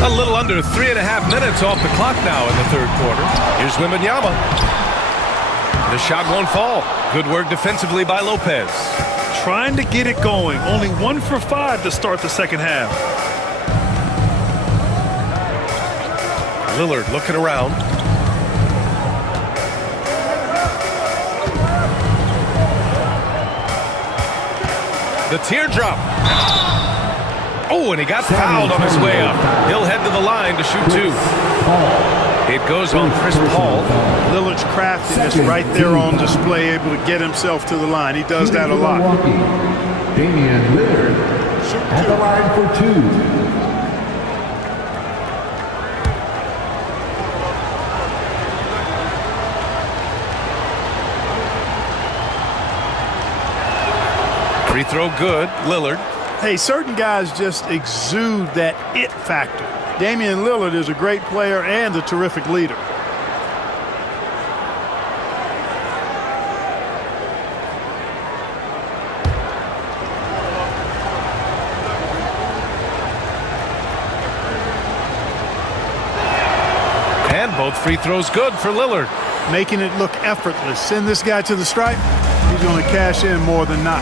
A little under 3.5 minutes off the clock now in the third quarter. Here's Wembanyama. The shot won't fall. Good work defensively by Lopez. Trying to get it going. Only 1 for 5 to start the second half. Lillard looking around. The teardrop. Oh, and he got fouled on his way up. He'll head to the line to shoot 2. It goes on Chris Paul. Lillard's craftiness right there on display, able to get himself to the line. He does that a lot. Damian Lillard at the line for 2. Free throw good, Lillard. Hey, certain guys just exude that it factor. Damian Lillard is a great player and a terrific leader. And both free throws good for Lillard. Making it look effortless. Send this guy to the stripe. He's going to cash in more than not.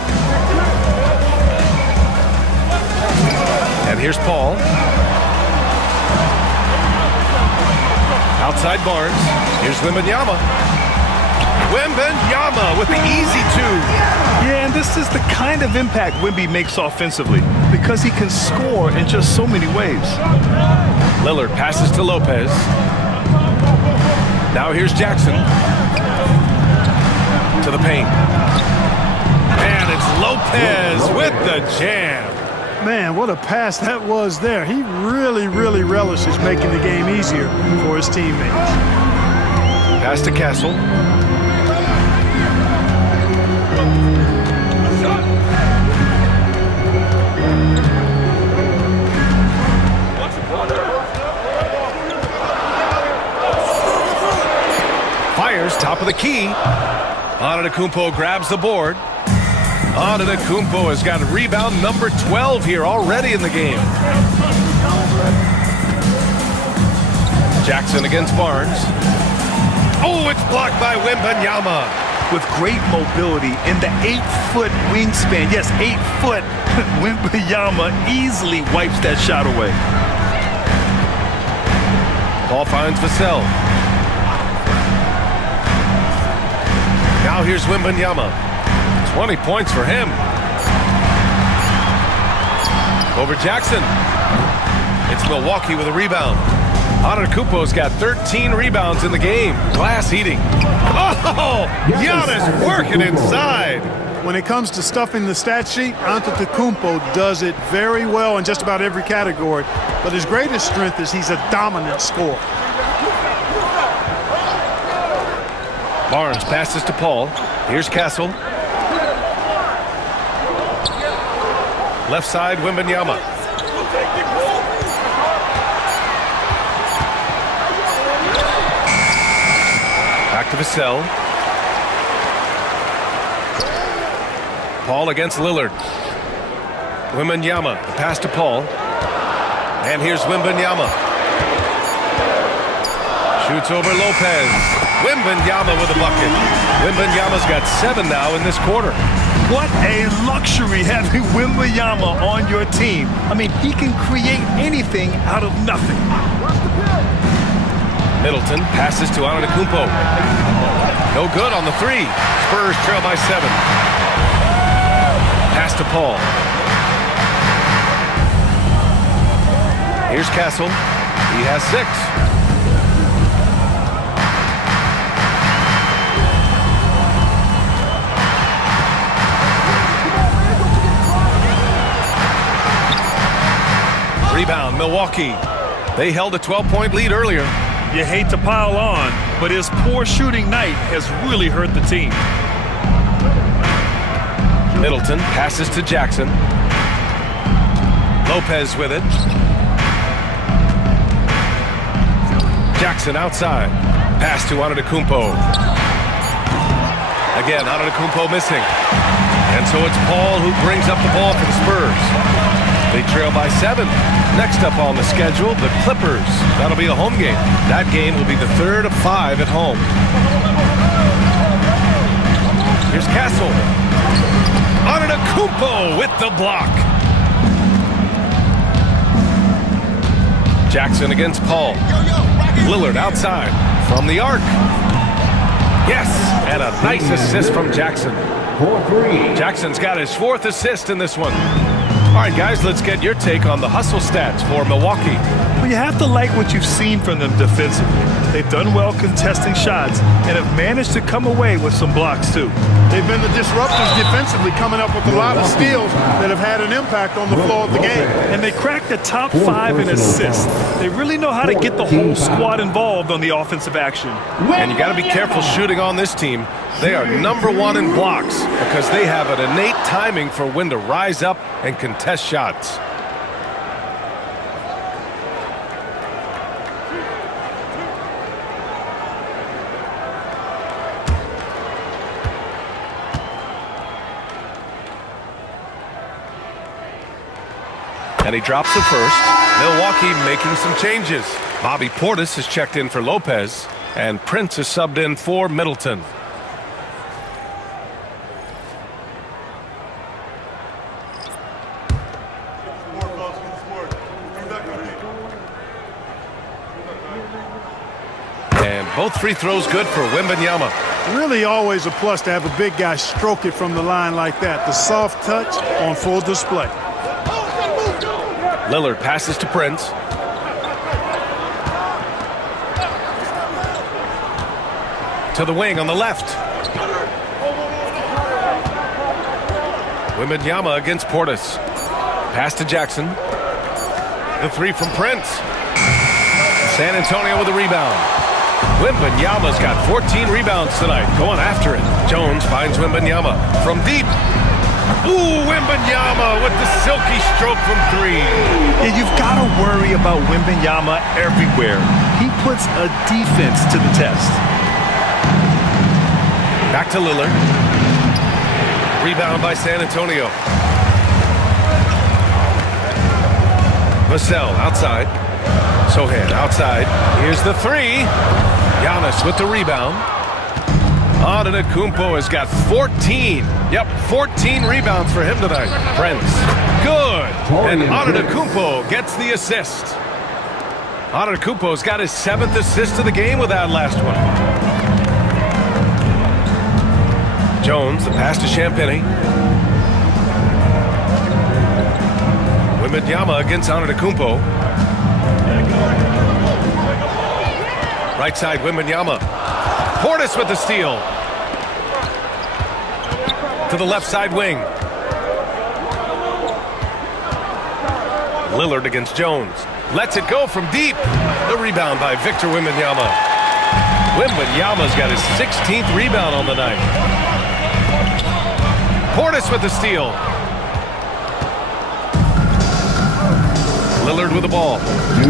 And here's Paul. Outside Barnes. Here's Wembanyama. Wembanyama with the easy 2. Yeah, and this is the kind of impact Wemby makes offensively because he can score in just so many ways. Lillard passes to Lopez. Now here's Jackson. To the paint. And it's Lopez with the jam. Man, what a pass that was there. He really relishes making the game easier for his teammates. Pass to Castle. Fires top of the key. Antetokounmpo grabs the board. Antetokounmpo has got rebound number 12 here already in the game. Jackson against Barnes. Oh, it's blocked by Wembanyama. With great mobility in the 8-foot wingspan. Yes, 8 foot. Wembanyama easily wipes that shot away. Ball finds Vassell. Now here's Wembanyama. 20 points for him. Over Jackson. It's Milwaukee with a rebound. Antetokounmpo's got 13 rebounds in the game. Glass eating. Oh, Giannis working inside. When it comes to stuffing the stat sheet, Antetokounmpo does it very well in just about every category. But his greatest strength is he's a dominant scorer. Barnes passes to Paul. Here's Castle. Left side, Wembanyama. Back to Vassell. Paul against Lillard. Wembanyama, the pass to Paul. And here's Wembanyama. Shoots over Lopez. Wembanyama with a bucket. Wembanyama's got 7 now in this quarter. What a luxury having Wembanyama on your team. I mean, he can create anything out of nothing. Middleton passes to Antetokounmpo. No good on the 3. Spurs trail by 7. Pass to Paul. Here's Castle. He has 6. Rebound, Milwaukee. They held a 12-point lead earlier. You hate to pile on, but his poor shooting night has really hurt the team. Middleton passes to Jackson. Lopez with it. Jackson outside. Pass to Antetokounmpo. Again, Antetokounmpo missing. And so it's Paul who brings up the ball for the Spurs. They trail by 7. Next up on the schedule, the Clippers. That'll be a home game. That game will be the 3rd of 5 at home. Here's Castle. Antetokounmpo with the block. Jackson against Paul. Lillard outside from the arc. Yes, and a nice assist from Jackson. Jackson's got his 4th assist in this one. All right, guys, let's get your take on the hustle stats for Milwaukee. Well, you have to like what you've seen from them defensively. They've done well contesting shots and have managed to come away with some blocks, too. They've been the disruptors defensively, coming up with a lot of steals that have had an impact on the flow of the game. And they cracked the top 5 in assists. They really know how to get the whole squad involved on the offensive action. And you got to be careful shooting on this team. They are number 1 in blocks because they have an innate timing for when to rise up and contest shots. And he drops it first. Milwaukee making some changes. Bobby Portis has checked in for Lopez, and Prince is subbed in for Middleton. And both free throws good for Wembanyama. Really always a plus to have a big guy stroke it from the line like that. The soft touch on full display. Lillard passes to Prince. To the wing on the left. Wembanyama against Portis. Pass to Jackson. The three from Prince. San Antonio with a rebound. Wembanyama's got 14 rebounds tonight. Going after it. Jones finds Wembanyama from deep. Ooh, Wembanyama with the silky stroke from three. And you've got to worry about Wembanyama everywhere. He puts a defense to the test. Back to Lillard. Rebound by San Antonio. Vassell outside. Sohan outside. Here's the three. Giannis with the rebound. Antetokounmpo has got 14. Yep, 14 rebounds for him tonight. Prince. Good. And Antetokounmpo gets the assist. Antetokounmpo's got his 7th assist of the game with that last one. Jones, the pass to Champagny. Wembanyama against Antetokounmpo. Right side, Wembanyama. Portis with the steal. To the left side wing. Lillard against Jones. Lets it go from deep. The rebound by Victor Wembanyama. Wembanyama's got his 16th rebound on the night. Portis with the steal. Lillard with the ball.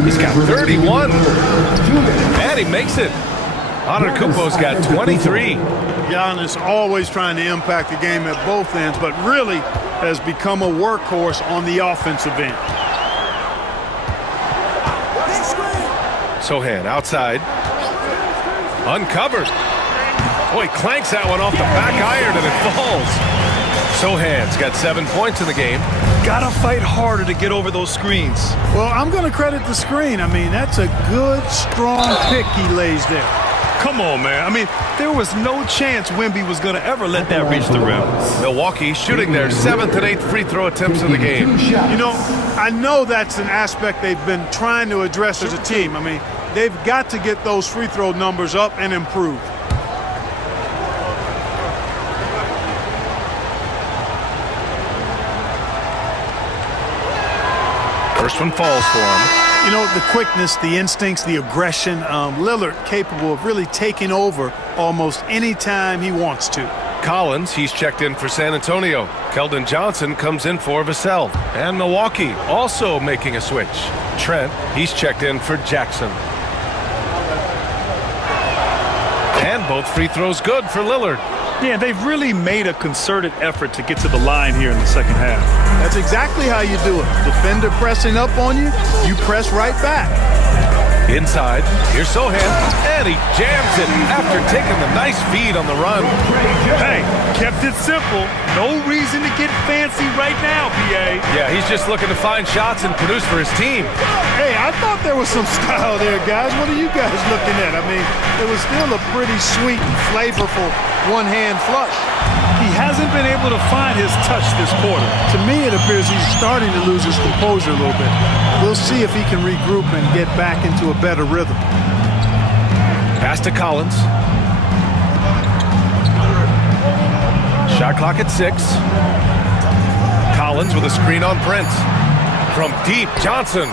He's got 31. And he makes it. Antetokounmpo's got 23. Giannis always trying to impact the game at both ends, but really has become a workhorse on the offensive end. Sohan outside. Uncovered. Boy, clanks that one off the back iron and it falls. Sohan's got 7 points in the game. Gotta fight harder to get over those screens. Well, I'm going to credit the screen. I mean, that's a good, strong pick he lays there. Come on, man. I mean, there was no chance Wemby was going to ever let that reach the rim. Milwaukee shooting their 7th and 8th free throw attempts in the game. You know, I know that's an aspect they've been trying to address as a team. I mean, they've got to get those free throw numbers up and improve. First one falls for him. You know, the quickness, the instincts, the aggression, Lillard capable of really taking over almost any time he wants to. Collins, he's checked in for San Antonio. Keldon Johnson comes in for Vassell. And Milwaukee also making a switch. Trent, he's checked in for Jackson. And both free throws good for Lillard. Yeah, they've really made a concerted effort to get to the line here in the second half. That's exactly how you do it. Defender pressing up on you, you press right back. Inside, here's Sohan, and he jams it after taking the nice feed on the run. Hey, kept it simple. No reason to get fancy right now, PA. Yeah, he's just looking to find shots and produce for his team. Hey, I thought there was some style there, guys. What are you guys looking at? I mean, it was still a pretty sweet and flavorful one-hand flush. He hasn't been able to find his touch this quarter. To me, it appears he's starting to lose his composure a little bit. We'll see if he can regroup and get back into a better rhythm. Pass to Collins. Shot clock at 6. Collins with a screen on Prince. From deep, Johnson.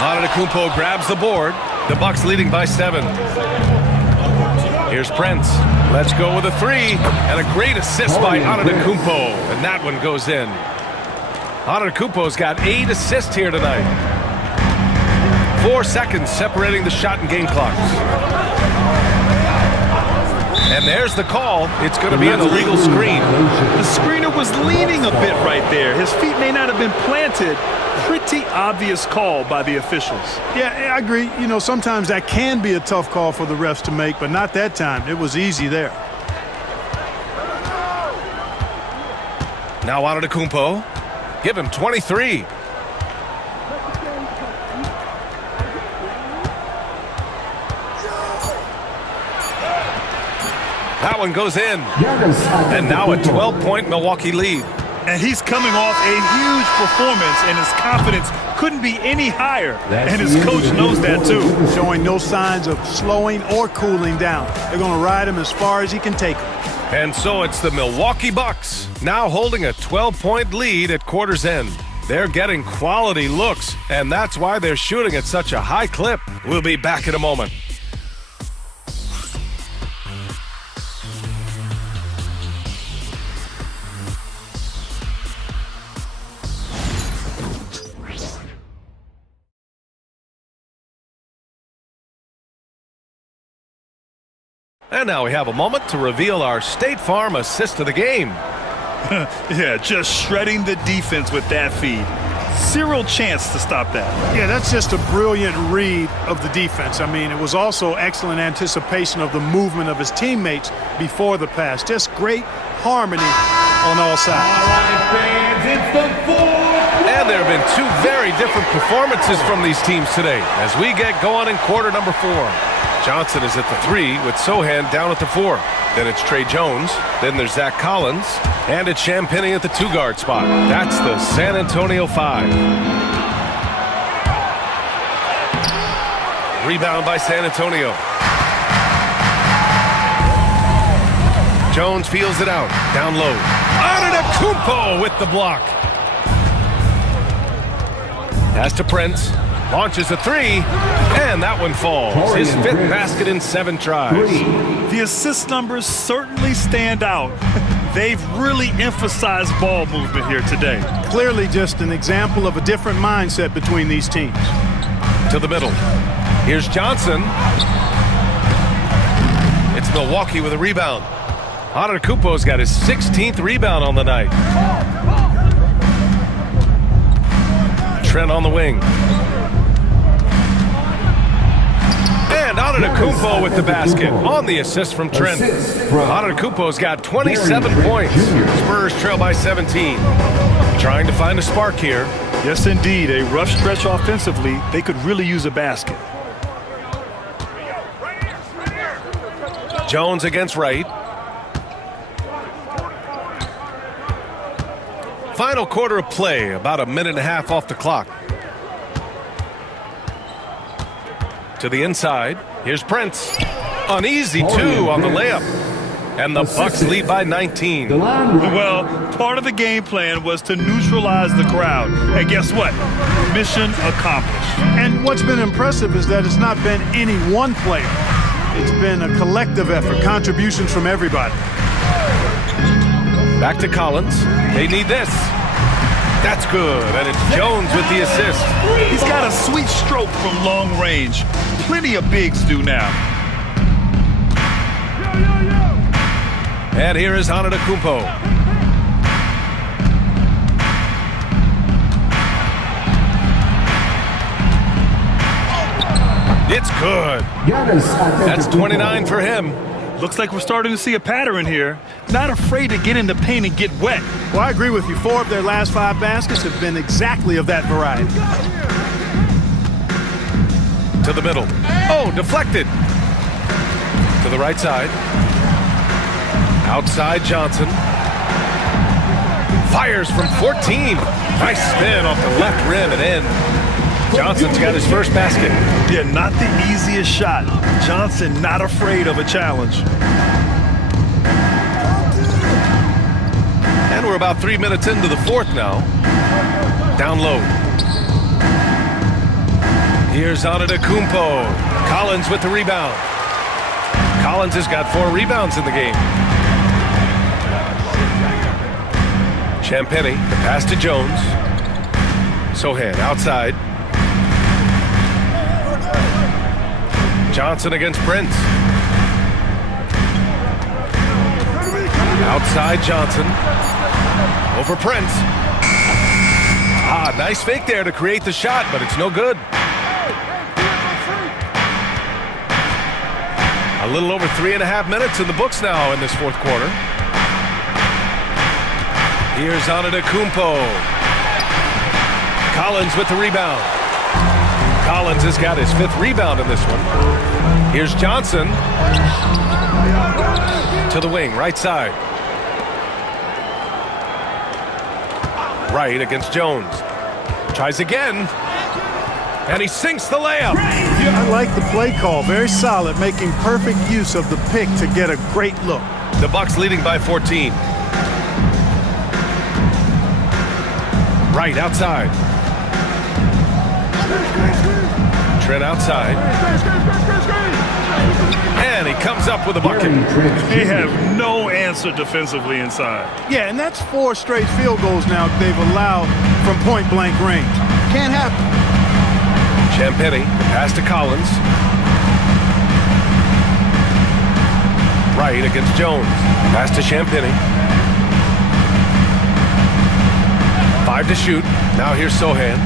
Antetokounmpo grabs the board. The Bucks leading by 7. Here's Prince. Let's go with a 3. And a great assist by Antetokounmpo. And that one goes in. Antetokounmpo's got 8 assists here tonight. 4 seconds separating the shot and game clocks. And there's the call. It's going to be an illegal screen. The screener was leaning a bit right there. His feet may not have been planted. Pretty obvious call by the officials. Yeah, I agree. You know, sometimes that can be a tough call for the refs to make, but not that time. It was easy there. Now Antetokounmpo. Give him 23. That one goes in. And now a 12-point Milwaukee lead. And he's coming off a huge performance, and his confidence couldn't be any higher, and his coach knows that too. Showing no signs of slowing or cooling down. They're going to ride him as far as he can take him. And so it's the Milwaukee Bucks, now holding a 12-point lead at quarter's end. They're getting quality looks, and that's why they're shooting at such a high clip. We'll be back in a moment. And now we have a moment to reveal our State Farm assist of the game. Yeah, just shredding the defense with that feed. Zero chance to stop that. Yeah, that's just a brilliant read of the defense. I mean, it was also excellent anticipation of the movement of his teammates before the pass. Just great harmony on all sides. All right, fans, it's the fourth. And there have been two very different performances from these teams today as we get going in quarter number 4. Johnson is at the 3 with Sohan down at the 4. Then it's Trey Jones. Then there's Zach Collins. And it's Champagnie at the 2-guard spot. That's the San Antonio 5. Rebound by San Antonio. Jones feels it out. Down low. Antetokounmpo with the block. Pass to Prince. Launches a 3, and that one falls. His 5th basket in 7 tries. The assist numbers certainly stand out. They've really emphasized ball movement here today. Clearly just an example of a different mindset between these teams. To the middle. Here's Johnson. It's Milwaukee with a rebound. Antetokounmpo's got his 16th rebound on the night. Trent on the wing. And Antetokounmpo with the basket on the assist from Trent. Antetokounmpo's got 27 points. Spurs trail by 17. Trying to find a spark here. Yes, indeed. A rough stretch offensively. They could really use a basket. Jones against Wright. Final quarter of play, about a minute and a half off the clock. To the inside, here's Prince. An easy 2 on the layup. And the Bucks lead by 19. Well, part of the game plan was to neutralize the crowd. And guess what? Mission accomplished. And what's been impressive is that it's not been any one player. It's been a collective effort, contributions from everybody. Back to Collins. They need this. That's good, and it's Jones with the assist. He's got a sweet stroke from long range. Plenty of bigs do now. And here is Antetokounmpo. It's good. That's 29 for him. Looks like we're starting to see a pattern here. Not afraid to get in the paint and get wet. Well, I agree with you. 4 of their last 5 baskets have been exactly of that variety. To the middle. Oh, deflected. To the right side. Outside Johnson. Fires from 14. Nice spin off the left rim and in. Johnson's got his first basket. Yeah, not the easiest shot. Johnson not afraid of a challenge. And we're about 3 minutes into the 4th now. Down low. Here's Antetokounmpo. Collins with the rebound. Collins has got 4 rebounds in the game. Champagnie, the pass to Jones. Sohan outside. Johnson against Prince. Outside Johnson. Over Prince. Nice fake there to create the shot, but it's no good. A little over 3.5 minutes in the books now in this 4th quarter. Here's Antetokounmpo. Collins with the rebound. Collins has got his 5th rebound in this one. Here's Johnson. To the wing, right side. Wright against Jones. Tries again. And he sinks the layup. I like the play call. Very solid, making perfect use of the pick to get a great look. The Bucks leading by 14. Right outside. Trent outside. And he comes up with a bucket. They have no answer defensively inside. Yeah, and that's 4 straight field goals now they've allowed from point-blank range. Can't happen. Champagnie, pass to Collins. Right against Jones. Pass to Champagnie. 5 to shoot. Now here's Sohan.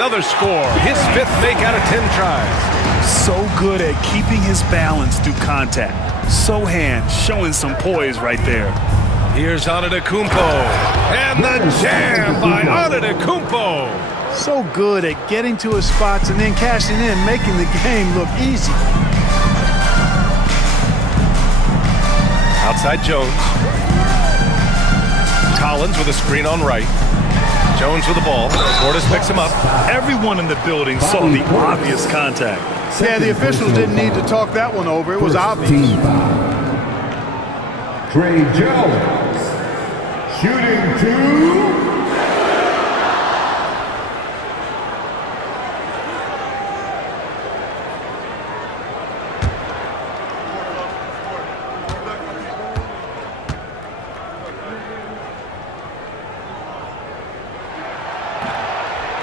Another score. His 5th make out of 10 tries. So good at keeping his balance through contact. Sohan showing some poise right there. Here's Antetokounmpo. And the jam by Antetokounmpo. So good at getting to his spots and then cashing in, making the game look easy. Outside Jones. Collins with a screen on right. Jones with the ball. Portis picks him up. Everyone in the building saw the obvious contact. Yeah, the officials didn't need to talk that one over. It was obvious. Trey Jones, shooting 2.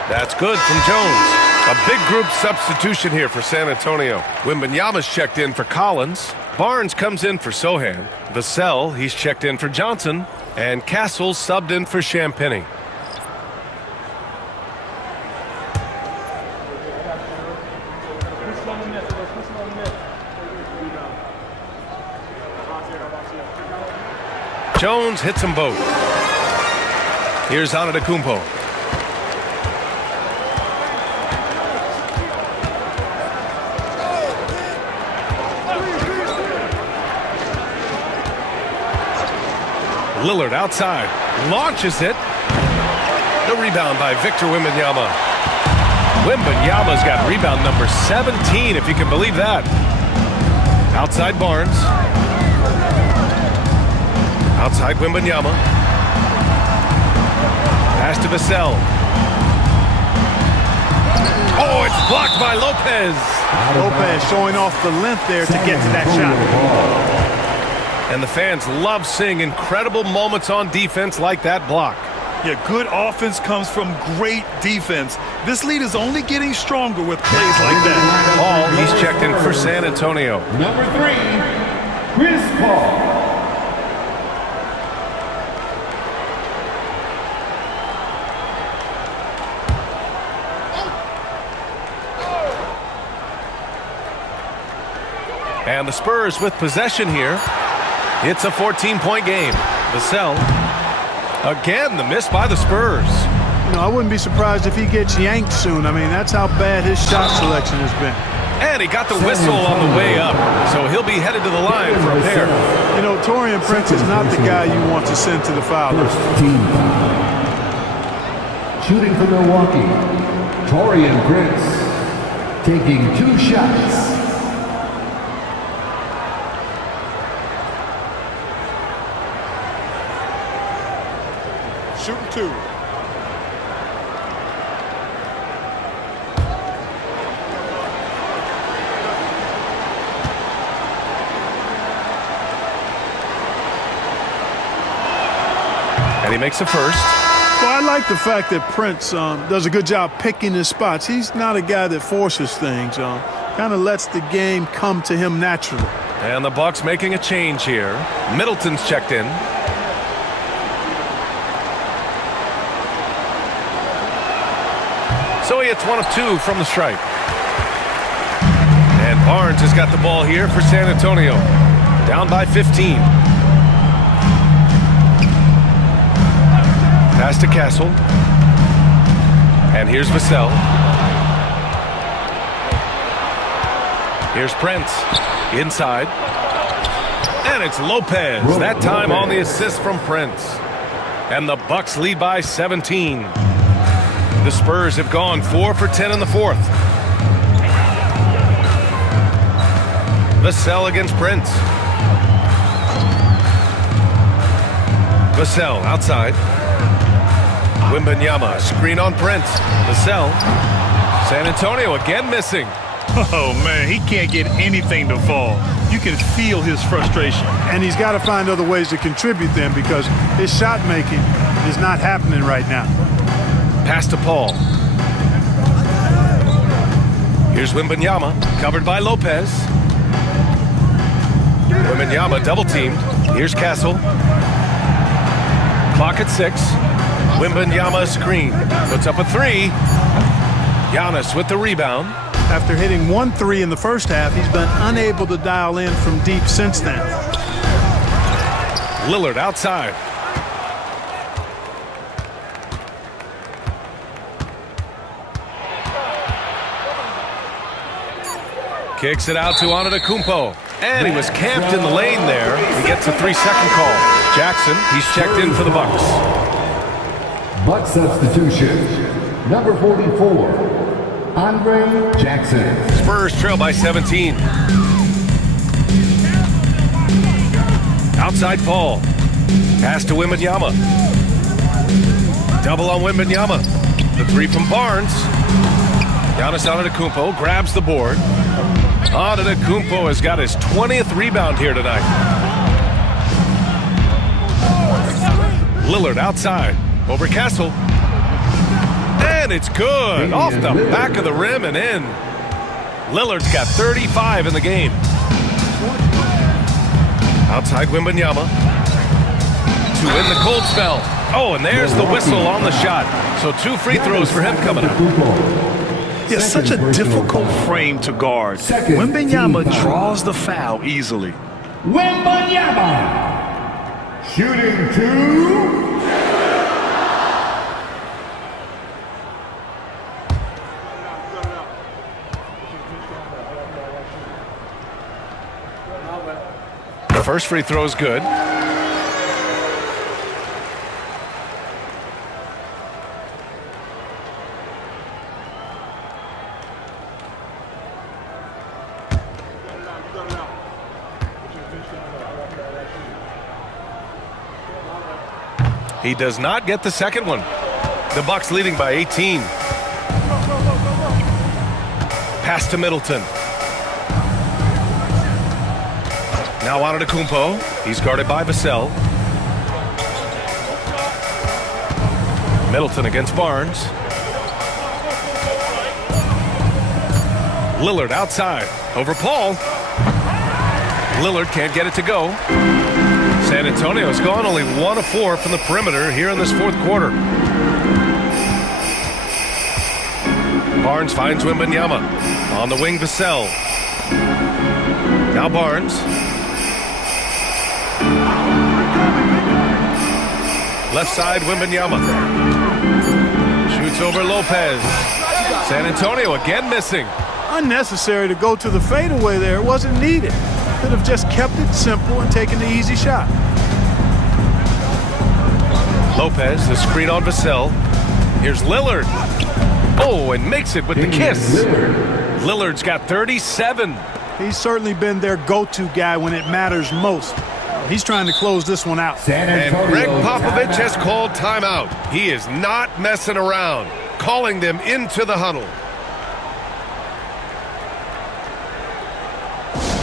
That's good from Jones. A big group substitution here for San Antonio. Wembanyama's checked in for Collins. Barnes comes in for Sohan. Vassell, he's checked in for Johnson. And Castle subbed in for Champagnie. Jones hits them both. Here's Antetokounmpo. Lillard outside, launches it. The rebound by Victor Wembanyama. Wembanyama's got rebound number 17, if you can believe that. Outside Barnes. Outside Wembanyama. Pass to Vassell. Oh, it's blocked by Lopez. Lopez showing off the length there to get to that shot. And the fans love seeing incredible moments on defense like that block. Yeah, good offense comes from great defense. This lead is only getting stronger with plays like that. Paul, he's checked in for San Antonio. Number 3, Chris Paul. And the Spurs with possession here. It's a 14-point game. Vassell. Again, the miss by the Spurs. You know, I wouldn't be surprised if he gets yanked soon. I mean, that's how bad his shot selection has been. And he got the whistle on the way up, so he'll be headed to the line for a pair. You know, Taurean Prince is not the guy you want to send to the foul line. Shooting for Milwaukee, Taurean Prince, taking 2 shots. Shooting 2. And he makes the first. Well, I like the fact that Prince does a good job picking his spots. He's not a guy that forces things. Kind of lets the game come to him naturally. And the Bucks making a change here. Middleton's checked in. So he hits 1 of 2 from the stripe. And Barnes has got the ball here for San Antonio. Down by 15. Pass to Castle. And here's Vassell. Here's Prince. Inside. And it's Lopez. That time on the assist from Prince. And the Bucks lead by 17. The Spurs have gone 4 for 10 in the fourth. Vassell against Prince. Vassell outside. Wembanyama, screen on Prince. Vassell. San Antonio again missing. Oh, man, he can't get anything to fall. You can feel his frustration. And he's got to find other ways to contribute then because his shot making is not happening right now. Pass to Paul. Here's Wembanyama, covered by Lopez. Wembanyama double teamed. Here's Castle. Clock at 6. Wembanyama screen. Puts up a 3. Giannis with the rebound. After hitting 1 3 in the first half, he's been unable to dial in from deep since then. Lillard outside. Kicks it out to Antetokounmpo. And he was camped in the lane there. He gets a 3-second call. Jackson, he's checked in for the Bucks. Buck substitution. Number 44. Andre Jackson. Spurs trail by 17. Outside Paul. Pass to Wembanyama. Double on Wembanyama. The 3 from Barnes. Giannis Antetokounmpo grabs the board. Antetokounmpo has got his 20th rebound here tonight. Lillard outside. Over Castle. And it's good. Off the back of the rim and in. Lillard's got 35 in the game. Outside Wembanyama. To win the cold spell. Oh, and there's the whistle on the shot. So 2 free throws for him coming up. Yeah, such a difficult frame to guard. Wembanyama draws the foul easily. Wembanyama. Shooting 2. The first free throw is good. He does not get the second one. The Bucks leading by 18. Pass to Middleton. Now Antetokounmpo. He's guarded by Vassell. Middleton against Barnes. Lillard outside. Over Paul. Lillard can't get it to go. San Antonio's gone only 1 of 4 from the perimeter here in this fourth quarter. Barnes finds Wembanyama. On the wing, Vassell. Now Barnes. Left side, Wembanyama. Shoots over Lopez. San Antonio again missing. Unnecessary to go to the fadeaway there. It wasn't needed. Could have just kept it simple and taken the easy shot. Lopez, the screen on Vassell. Here's Lillard. Oh, and makes it with the kiss. Lillard's got 37. He's certainly been their go-to guy when it matters most. He's trying to close this one out. And Greg Popovich has called timeout. He is not messing around, calling them into the huddle.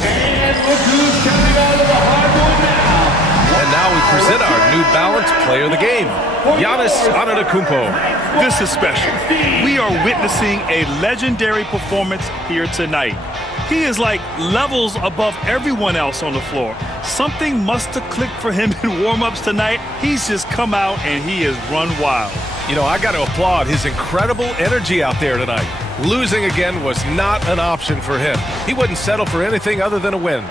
And look who's coming out of the hardwood now. And now we present our New Balance Player of the Game, Giannis Antetokounmpo. This is special. We are witnessing a legendary performance here tonight. He is like levels above everyone else on the floor. Something must have clicked for him in warm-ups tonight. He's just come out and he has run wild. You know, I got to applaud his incredible energy out there tonight. Losing again was not an option for him. He wouldn't settle for anything other than a win.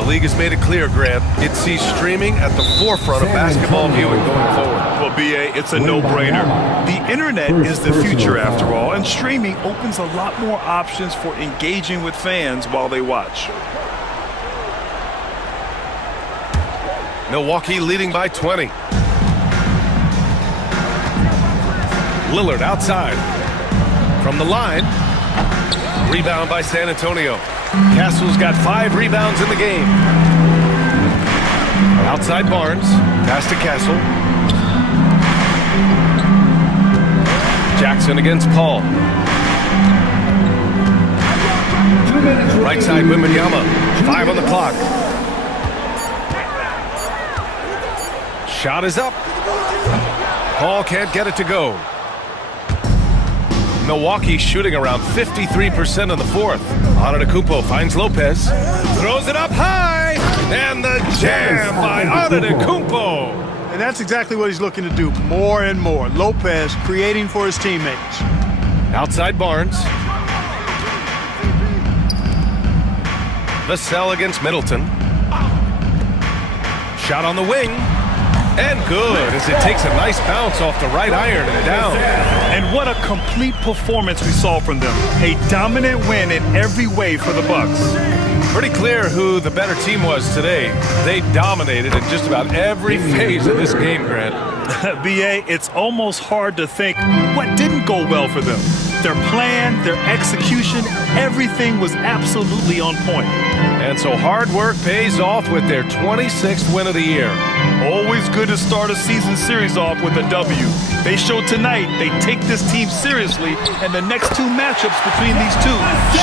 The league has made it clear, Grant, it sees streaming at the forefront of basketball viewing going forward. Well, BA, it's a no-brainer. The internet is the future after all, and streaming opens a lot more options for engaging with fans while they watch. Milwaukee leading by 20. Lillard outside. From the line. Rebound by San Antonio. Castle's got 5 rebounds in the game. Outside Barnes. Pass to Castle. Jackson against Paul. Right side Wembanyama. 5 on the clock. Shot is up. Paul can't get it to go. Milwaukee shooting around 53% in the fourth. Antetokounmpo finds Lopez. Throws it up high. And the jam by Antetokounmpo. And that's exactly what he's looking to do more and more. Lopez creating for his teammates. Outside Barnes. Vassell against Middleton. Shot on the wing. And good, as it takes a nice bounce off the right iron and down. And what a complete performance we saw from them. A dominant win in every way for the Bucks. Pretty clear who the better team was today. They dominated in just about every phase of this game, Grant. BA, it's almost hard to think what didn't go well for them. Their plan, their execution, everything was absolutely on point. And so hard work pays off with their 26th win of the year. Always good to start a season series off with a W. They showed tonight they take this team seriously, and the next 2 matchups between these two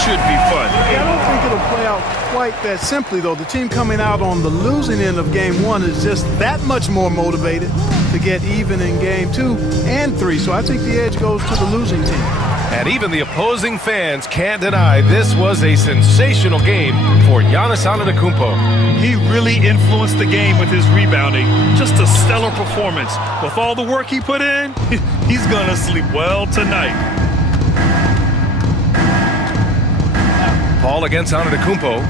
should be fun. I don't think it'll play out quite that simply, though. The team coming out on the losing end of game 1 is just that much more motivated to get even in game 2 and 3. So I think the edge goes to the losing team. And even the opposing fans can't deny this was a sensational game for Giannis Antetokounmpo. He really influenced the game with his rebounding. Just a stellar performance. With all the work he put in, he's gonna sleep well tonight. Paul against Antetokounmpo.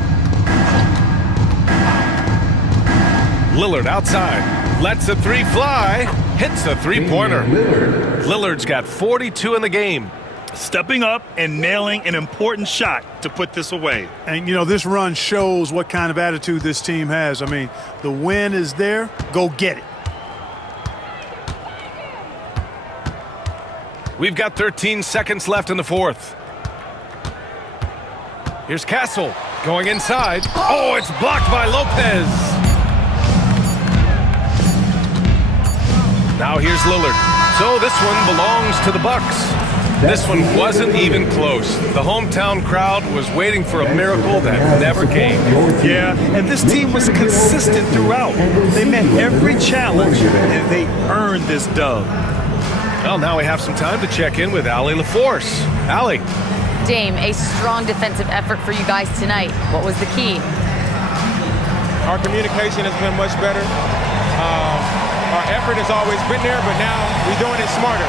Lillard outside. Lets the 3 fly. Hits the 3-pointer. Lillard's got 42 in the game. Stepping up and nailing an important shot to put this away. And, you know, this run shows what kind of attitude this team has. I mean, the win is there. Go get it. We've got 13 seconds left in the fourth. Here's Castle going inside. Oh, it's blocked by Lopez. Now here's Lillard. So this one belongs to the Bucks. This one wasn't even close. The hometown crowd was waiting for a miracle that never came. Yeah, and this team was consistent throughout. They met every challenge, and they earned this dub. Well, now we have some time to check in with Allie LaForce. Allie. Dame, a strong defensive effort for you guys tonight. What was the key? Our communication has been much better. Our effort has always been there, but now we're doing it smarter.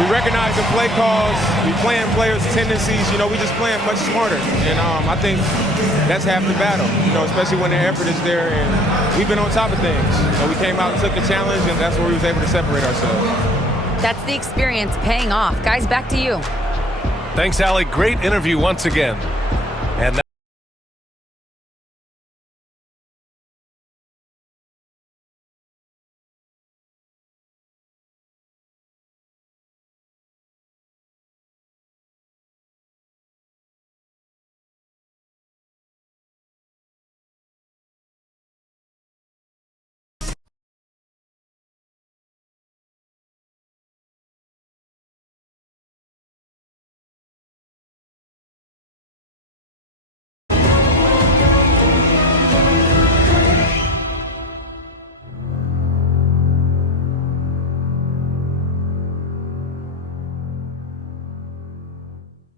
We recognize the play calls. We playing players' tendencies. You know, we just playing much smarter. And I think that's half the battle, you know, especially when the effort is there. And we've been on top of things. So we came out and took the challenge, and that's where we was able to separate ourselves. That's the experience paying off. Guys, back to you. Thanks, Allie. Great interview once again.